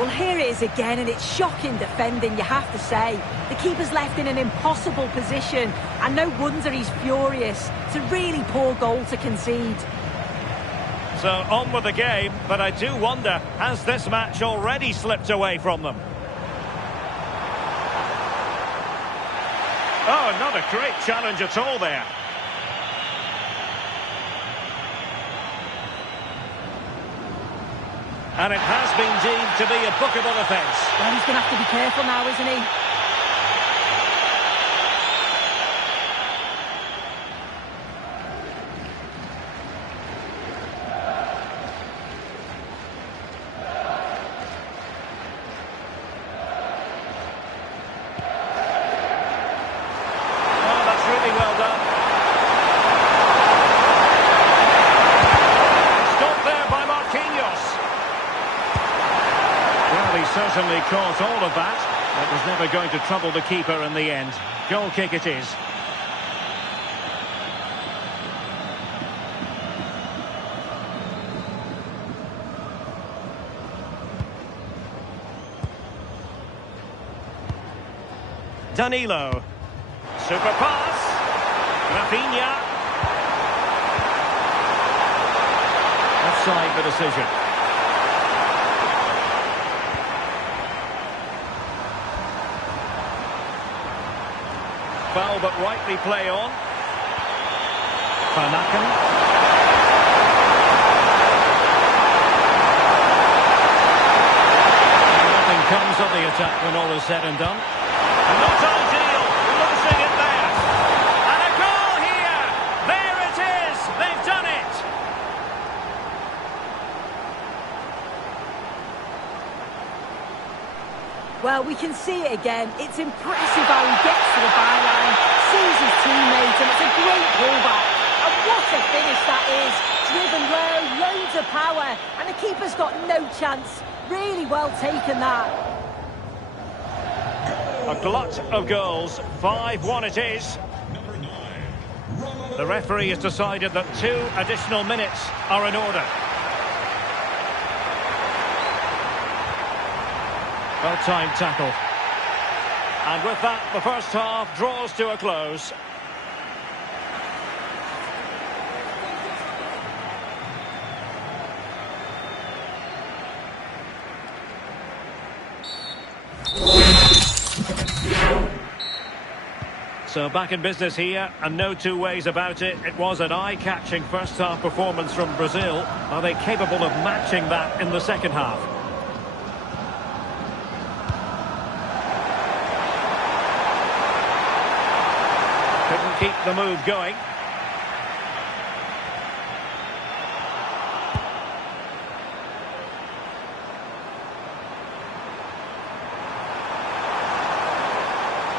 Well, here it is again, and it's shocking defending, you have to say. The keeper's left in an impossible position, and no wonder he's furious. It's a really poor goal to concede. So on with the game, but I do wonder, has this match already slipped away from them? Oh, not a great challenge at all there. And it has been deemed to be a bookable offence. Well, he's going to have to be careful now, isn't he? Oh, that's really well done. Stopped there by Marquinhos. Well, he certainly caught all of that. It was never going to trouble the keeper in the end. Goal kick it is. Danilo. Super pass. Rafinha. Offside the decision. Foul, but rightly play on. Van Aken. Nothing comes of the attack when all is said and done. Not ideal, losing it there. And a goal here. There it is. They've done it. Well, we can see it again. It's impressive how he gets to the byline, sees his teammate, and it's a great pullback. And what a finish that is. Driven low, loads of power, and the keeper's got no chance. Really well taken that. A glut of goals. 5-1 it is. The referee has decided that 2 additional minutes are in order. Well-timed tackle. And with that, the first half draws to a close. So back in business here, and no two ways about it. It was an eye-catching first-half performance from Brazil. Are they capable of matching that in the second half? Couldn't keep the move going.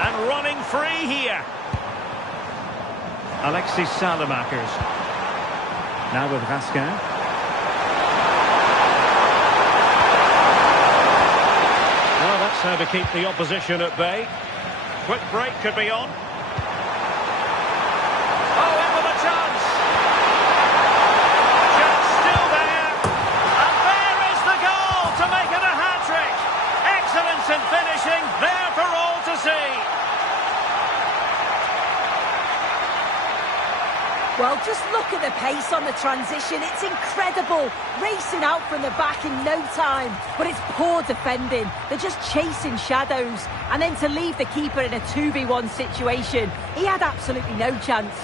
And running free here. Alexis Salamakers. Now with Raskin. Well, that's how to keep the opposition at bay. Quick break could be on. Oh, in with a chance. Chance still there. And there is the goal to make it a hat-trick. Excellence in finishing, there for all to see. Well, just look at the pace on the transition. It's incredible. Racing out from the back in no time. But it's poor defending. They're just chasing shadows. And then to leave the keeper in a 2v1 situation, he had absolutely no chance.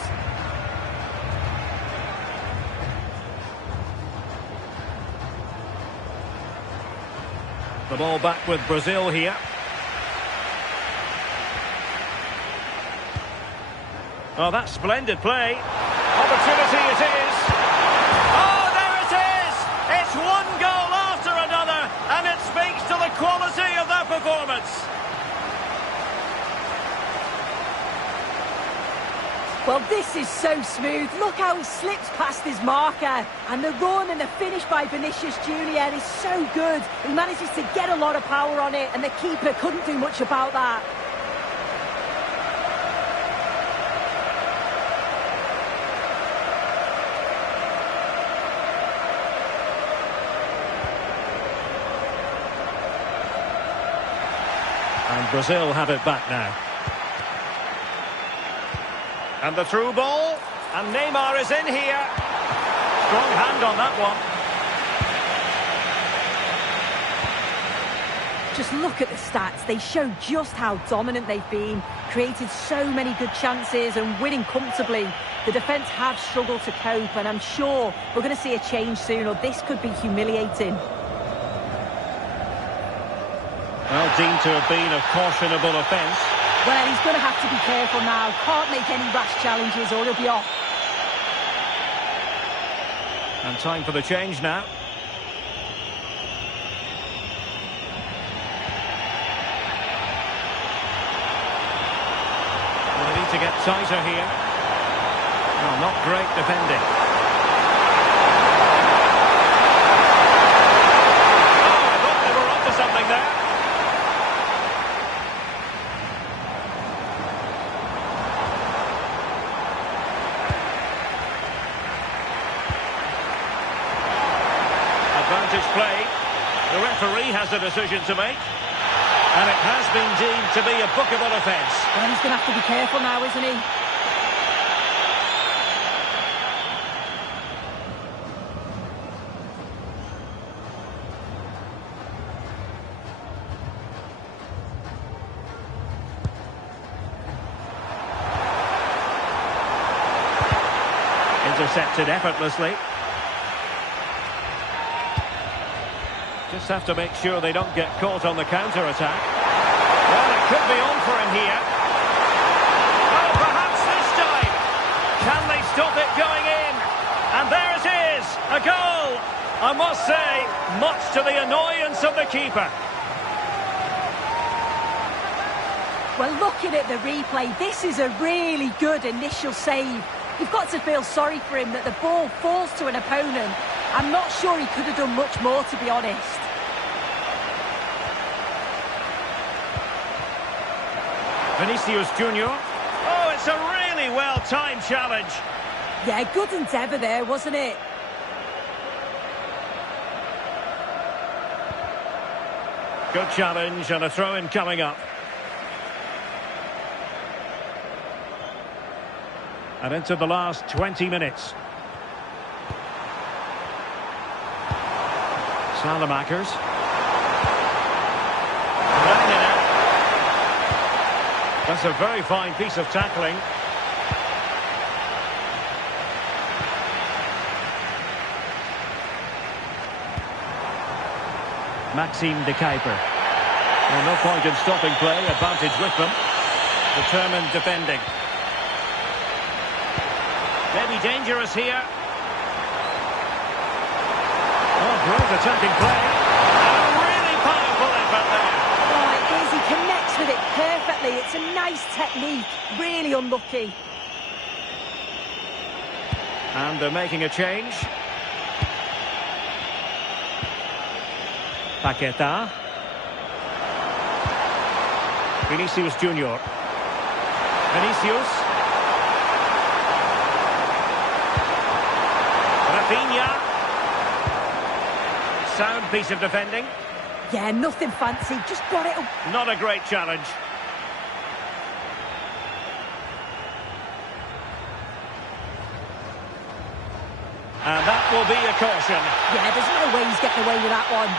The ball back with Brazil here. Oh, that's splendid play. Opportunity it is. Oh, there it is! It's one goal after another, and it speaks to the quality of their performance. Well, this is so smooth. Look how he slips past his marker. And the run and the finish by Vinicius Junior is so good. He manages to get a lot of power on it, and the keeper couldn't do much about that. And Brazil have it back now. And the through ball. And Neymar is in here. Strong hand on that one. Just look at the stats. They show just how dominant they've been. Created so many good chances and winning comfortably. The defence have struggled to cope, and I'm sure we're going to see a change soon, or this could be humiliating. Well, deemed to have been a cautionable offence. Well, he's going to have to be careful now. Can't make any rash challenges or he'll be off. And time for the change now. Well, they need to get tighter here. Oh, not great defending. Oh, I thought they were onto something there. Advantage play. The referee has a decision to make. And it has been deemed to be a bookable offence. Well, he's going to have to be careful now, isn't he? Intercepted effortlessly. Just have to make sure they don't get caught on the counter-attack. Well, it could be on for him here. Oh, perhaps this time. Can they stop it going in? And there it is, a goal. I must say, much to the annoyance of the keeper. Well, looking at the replay, this is a really good initial save. You've got to feel sorry for him that the ball falls to an opponent. I'm not sure he could have done much more, to be honest. Vinicius Junior. Oh, it's a really well-timed challenge. Yeah, good endeavour there, wasn't it? Good challenge and a throw-in coming up. And into the last 20 minutes. Salamakers. That's a very fine piece of tackling. Maxime de Kuiper. Well, no point in stopping play. Advantage with them. Determined defending. Maybe dangerous here. Oh, great attacking play. A really powerful effort there. Oh, it is. He connects with it perfectly. It's a nice technique. Really unlucky. And they're making a change. Paqueta. Vinicius Junior. Vinicius. Rafinha. Sound piece of defending. Yeah, nothing fancy. Just got it. Not a great challenge. And that will be a caution. Yeah, there's no way he's getting away with that one.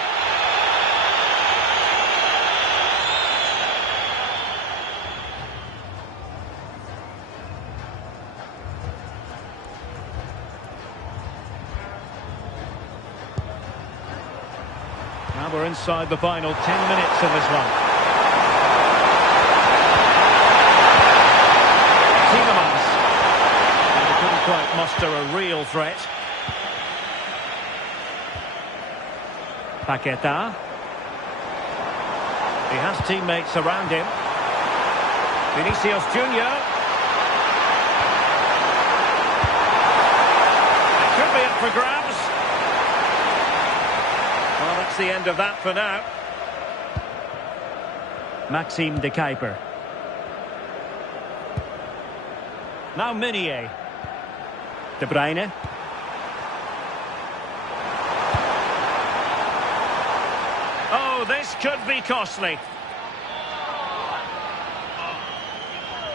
Well, Now we're inside the final 10 minutes of this one. Tielemans. And he couldn't quite muster a real threat. Paqueta. He has teammates around him. Vinicius Junior. It could be up for grabs. Well, that's the end of that for now. Maxime de Kuiper. Now Meunier. De Bruyne. Oh, this could be costly.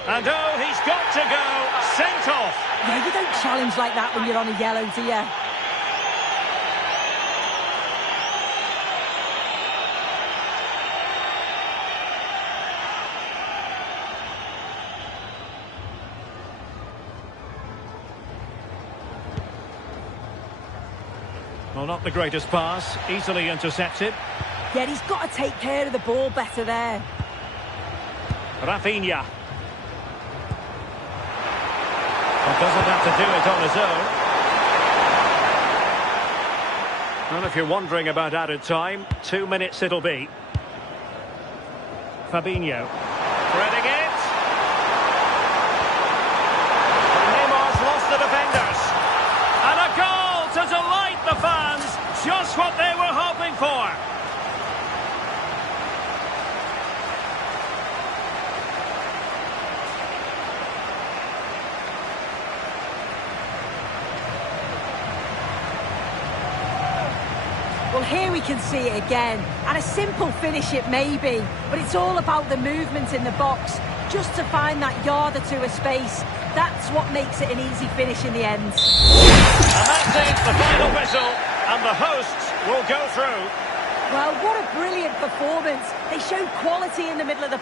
And oh, he's got to go. Sent off. Yeah, you don't challenge like that when you're on a yellow, do you? Well, not the greatest pass. Easily intercepted. Yeah, he's got to take care of the ball better there. Rafinha. Well, doesn't have to do it on his own. Well, if you're wondering about added time, 2 minutes it'll be. Fabinho. Threading it. And Neymar's lost the defenders. And a goal to delight the fans. Just what they were hoping for. Well, here we can see it again, and a simple finish it may be, but it's all about the movement in the box, just to find that yard or two of space. That's what makes it an easy finish in the end. And that's it, the final whistle, and the hosts will go through. Well, what a brilliant performance. They showed quality in the middle of the...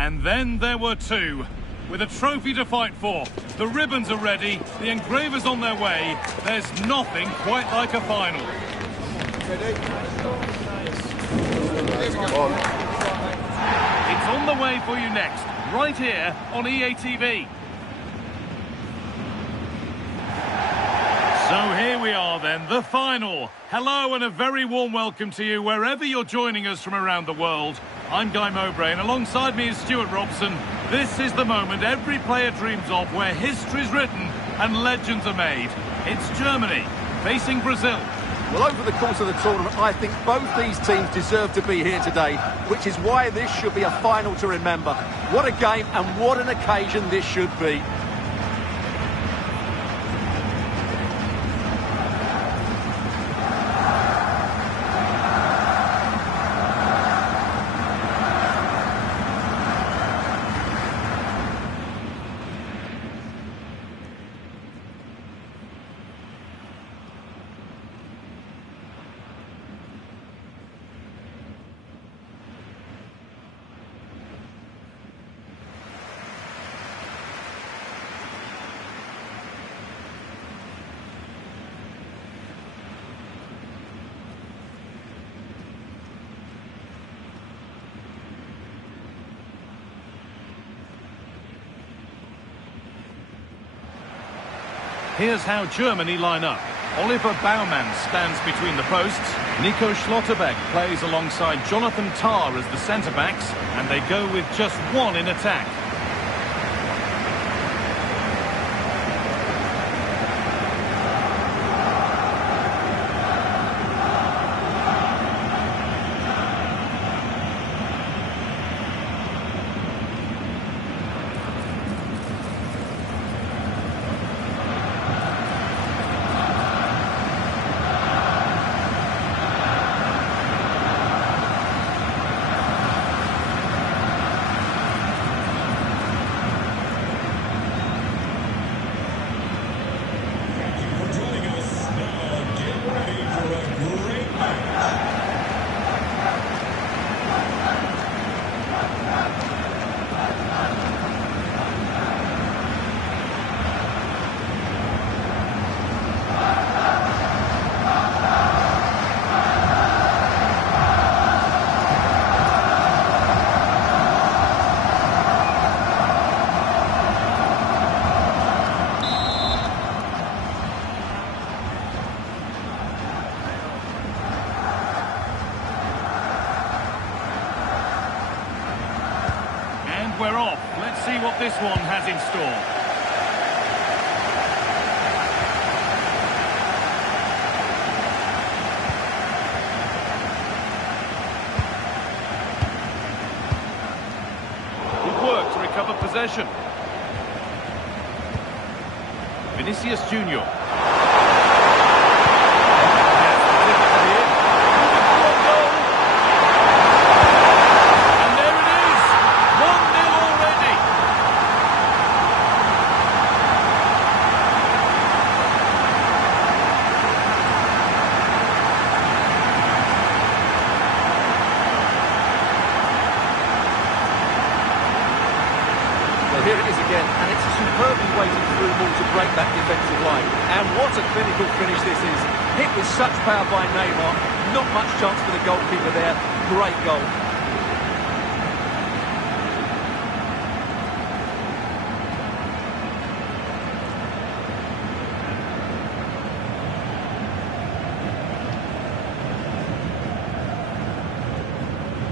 And then there were two, with a trophy to fight for. The ribbons are ready, the engravers on their way. There's nothing quite like a final. It's on the way for you next, right here on EA TV. So here we are then, the final. Hello and a very warm welcome to you wherever you're joining us from around the world. I'm Guy Mowbray and alongside me is Stuart Robson. This is the moment every player dreams of, where history's written and legends are made. It's Germany facing Brazil. Well, over the course of the tournament, I think both these teams deserve to be here today, which is why this should be a final to remember. What a game and what an occasion this should be. Here's how Germany line up. Oliver Baumann stands between the posts. Nico Schlotterbeck plays alongside Jonathan Tah as the centre-backs, and they go with just one in attack. We're off. Let's see what this one has in store. Good work to recover possession. Vinicius Junior. Here it is again, and it's a superbly weighted through ball to break that defensive line. And what a clinical finish this is. Hit with such power by Neymar. Not much chance for the goalkeeper there. Great goal.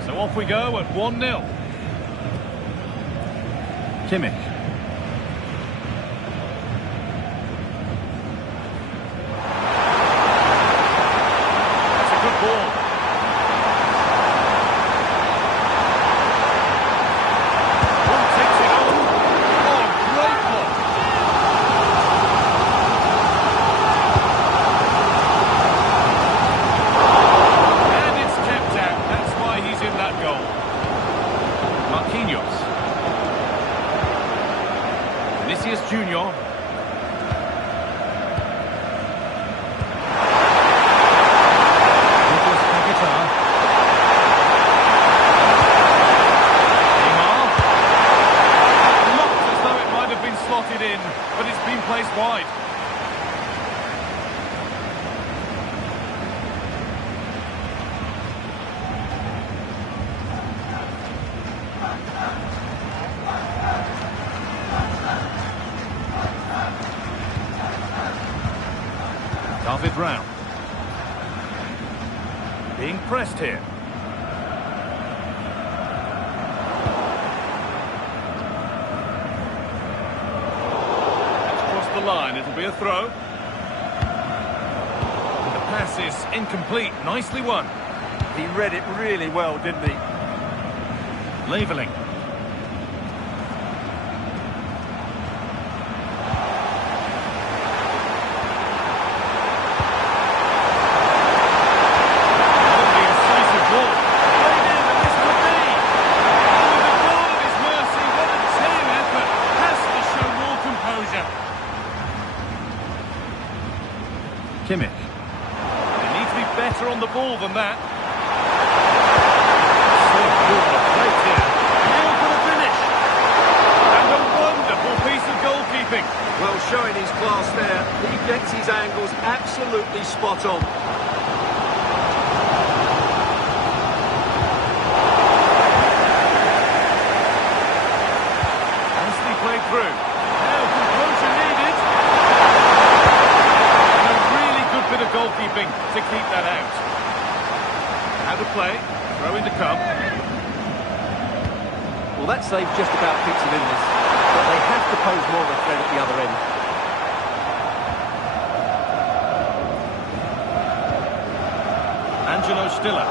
So off we go at 1-0. Kimmich. That's a good ball. Oh, takes it on. Oh, great block. And it's kept out. That's why he's in that goal. Marquinhos. Vinicius Junior. Neymar. Looked as though it might have been slotted in, but it's been placed wide. David Rao. Being pressed here. That's crossed the line. It'll be a throw. The pass is incomplete. Nicely won. He read it really well, didn't he? Leveling. Kimmich. They need to be better on the ball than that. So good a plate here. Now for the finish. And a wonderful piece of goalkeeping. Well, showing his class there. He gets his angles absolutely spot on. Nicely played through. Now composure needed. Out of play. Throw in to come. Well, that save just about keeps them in this, but they have to pose more of a threat at the other end. Angelo Stiller.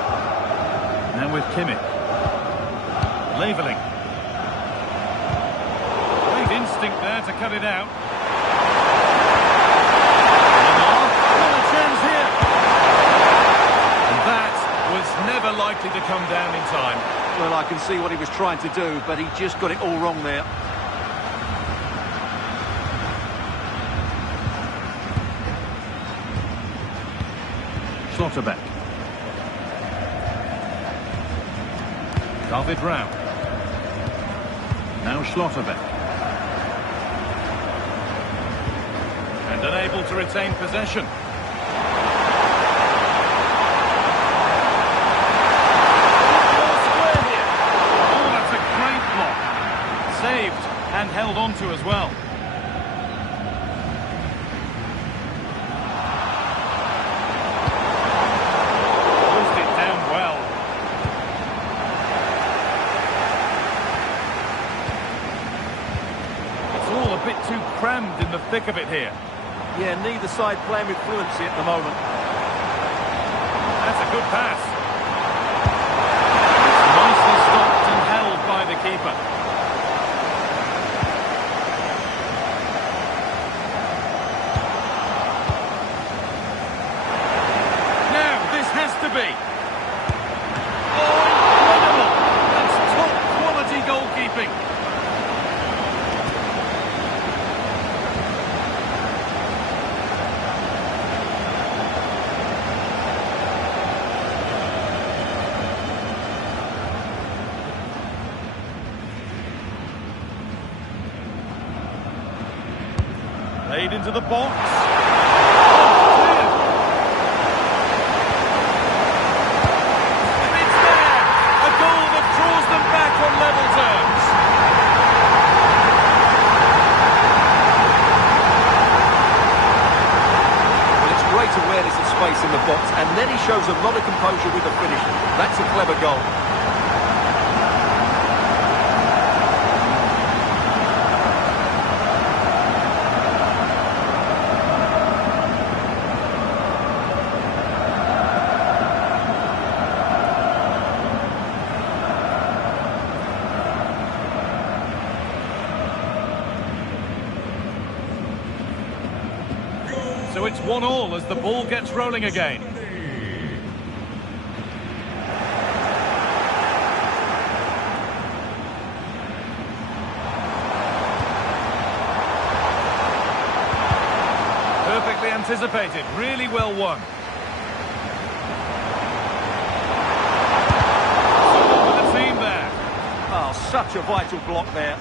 Now with Kimmich. Leveling. Great instinct there to cut it out. What a chance here. And that was never likely to come down in time. Well, I can see what he was trying to do, but he just got it all wrong there. Schlotterbeck. David Rao. Now Schlotterbeck. And unable to retain possession. Oh, that's a great block. Saved and held on to as well. Closed it down well. It's all a bit too crammed in the thick of it here. Yeah, neither side playing with fluency at the moment. That's a good pass. It's nicely stopped and held by the keeper. Now, this has to be. Oh, incredible! That's top quality goalkeeping. Played into the box. And it's there! A goal that draws them back on level terms. Well, it's great awareness of space in the box, and then he shows a lot of composure with the finish. That's a clever goal. So it's 1-1 as the ball gets rolling again. Perfectly anticipated, really well won. Someone with the team there. Oh, such a vital block there.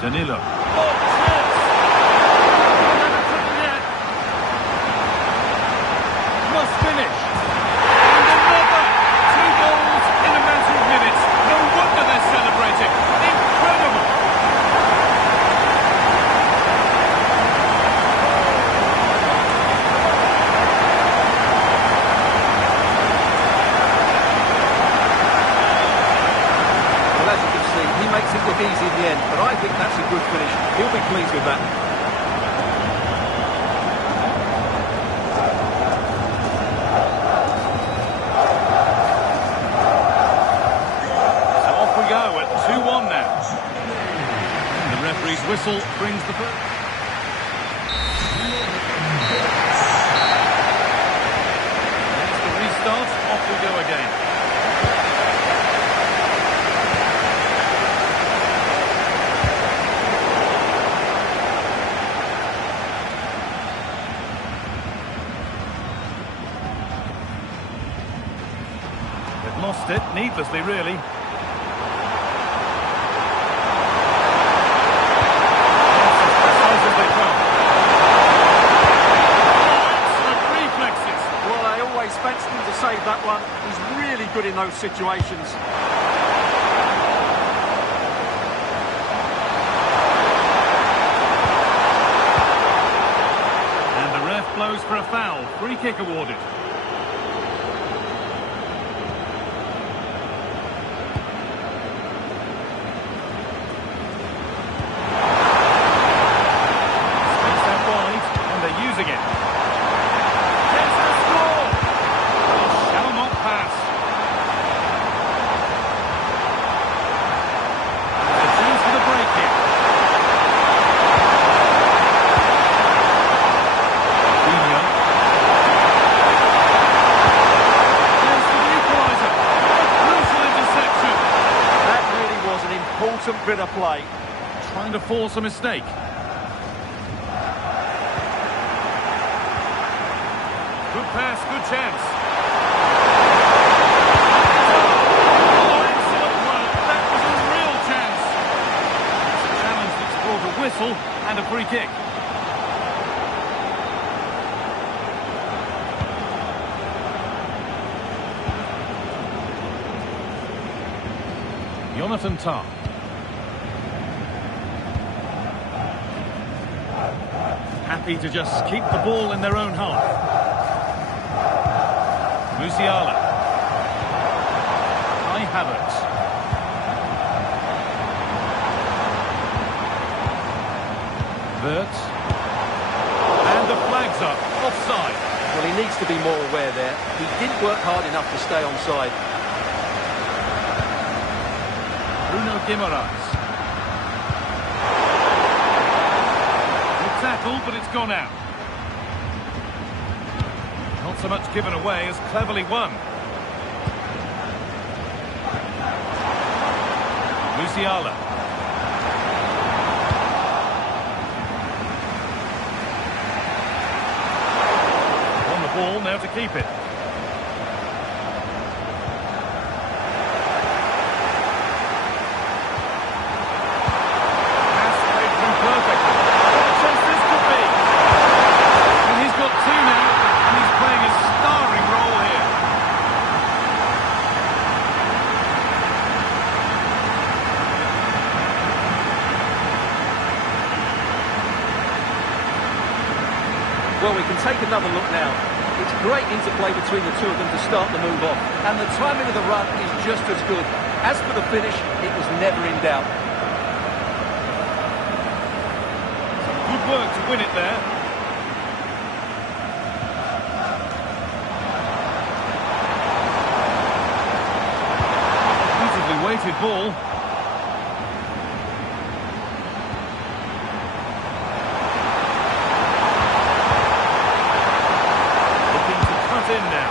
Danilo. Must finish. And another! 2 goals in a matter of minutes. No wonder they're celebrating. Incredible! Well, as you can see, he makes it look easy in the end, but I think that's a good finish. He'll be pleased with that. Go at 2-1 now. And the referee's whistle brings the first. That's the restart. Off we go again. They've lost it needlessly, really. Fancied him to save that one. He's really good in those situations. And the ref blows for a foul. Free kick awarded. bit of play. Trying to force a mistake. Good pass, good chance. Oh, excellent work. That was a real chance. It's a challenge that's brought a whistle and a free kick. Jonathan Tah. Happy to just keep the ball in their own half. Musiala. Kai Havertz. Wirtz. And the flag's up. Offside. Well, he needs to be more aware there. He didn't work hard enough to stay onside. Bruno Guimaraes. Good tackle, but it's gone out. Not so much given away as cleverly won. Musiala. On the ball, now to keep it. Well, we can take another look now. It's great interplay between the two of them to start the move off. And the timing of the run is just as good. As for the finish, it was never in doubt. Good work to win it there. Beautifully weighted ball. In now.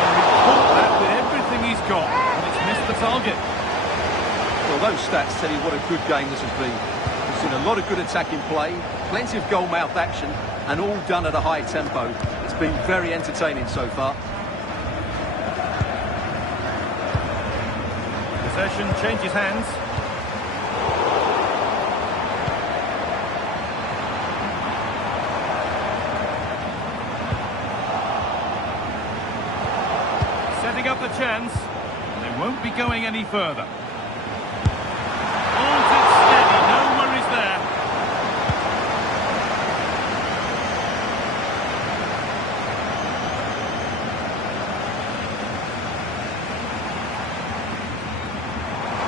And he caught that with everything he's got, and it's missed the target. Well, those stats tell you what a good game this has been. We've seen a lot of good attacking play, plenty of goal-mouth action, and all done at a high tempo. It's been very entertaining so far. Possession changes hands. Setting up the chance, and they won't be going any further. Holds it steady, no worries there.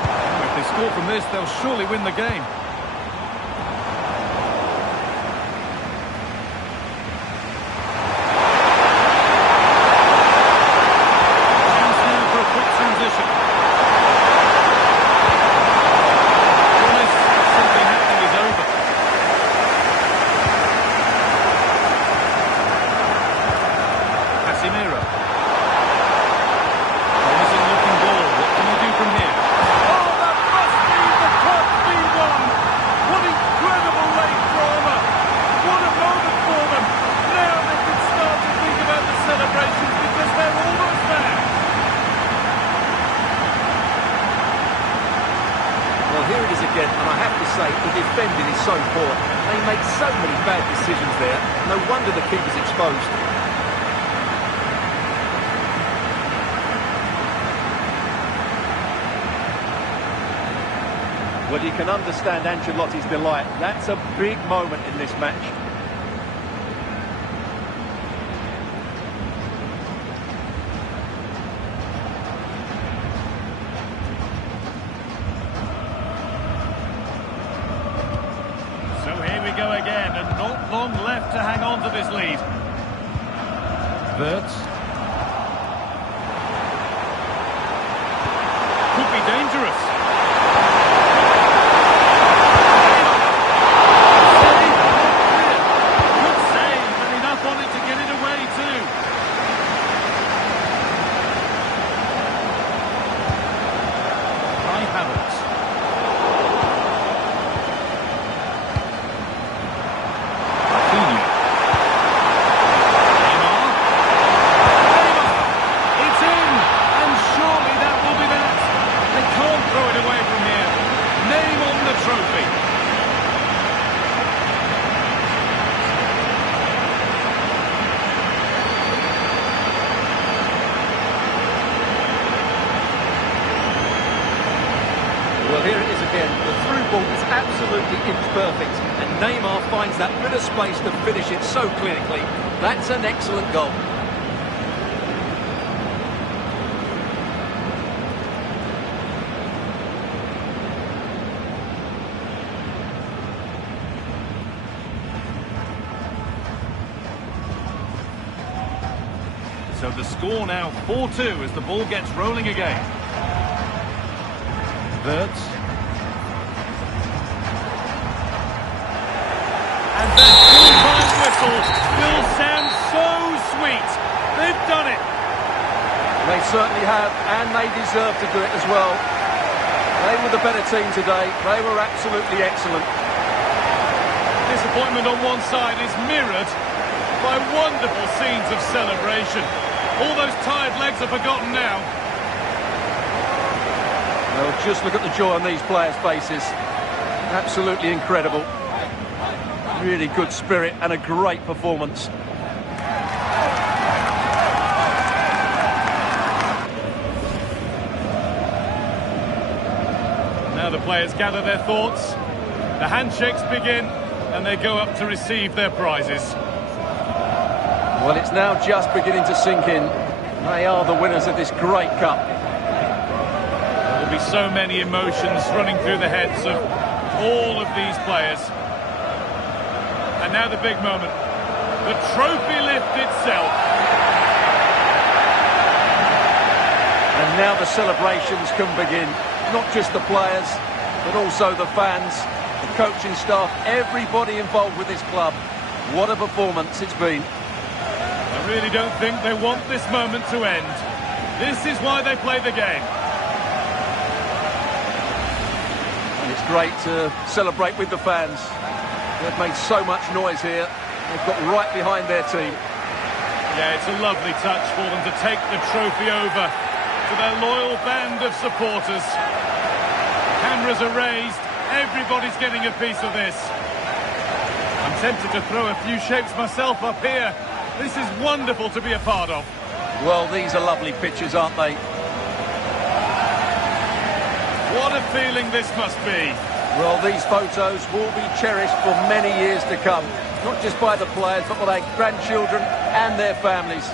Oh, if they score from this, they'll surely win the game. Here it is again, and I have to say, the defending is so poor. They make so many bad decisions there. No wonder the keeper's exposed. Well, you can understand Ancelotti's delight. That's a big moment in this match. Go again, and not long left to hang on to this lead. Wirtz. Could be dangerous. Good save, and enough on it to get it away too. Kai Havertz. absolutely inch perfect. And Neymar finds that bit of space to finish it so clinically. That's an excellent goal. So the score now 4-2 as the ball gets rolling again. Wirtz. And that full-time whistle will sound so sweet. They've done it. They certainly have, and they deserve to do it as well. They were the better team today. They were absolutely excellent. Disappointment on one side is mirrored by wonderful scenes of celebration. All those tired legs are forgotten now. Well, just look at the joy on these players' faces. Absolutely incredible. Really good spirit and a great performance. Now the players gather their thoughts. The handshakes begin and they go up to receive their prizes. Well, it's now just beginning to sink in. They are the winners of this great cup. There will be so many emotions running through the heads of all of these players. And now the big moment. The trophy lift itself. And now the celebrations can begin. Not just the players, but also the fans, the coaching staff, everybody involved with this club. What a performance it's been. I really don't think they want this moment to end. This is why they play the game. And it's great to celebrate with the fans. They've made so much noise here. They've got right behind their team. Yeah, it's a lovely touch for them to take the trophy over to their loyal band of supporters. Cameras are raised. Everybody's getting a piece of this. I'm tempted to throw a few shapes myself up here. This is wonderful to be a part of. Well, these are lovely pictures, aren't they? What a feeling this must be. Well, these photos will be cherished for many years to come. Not just by the players, but by their grandchildren and their families.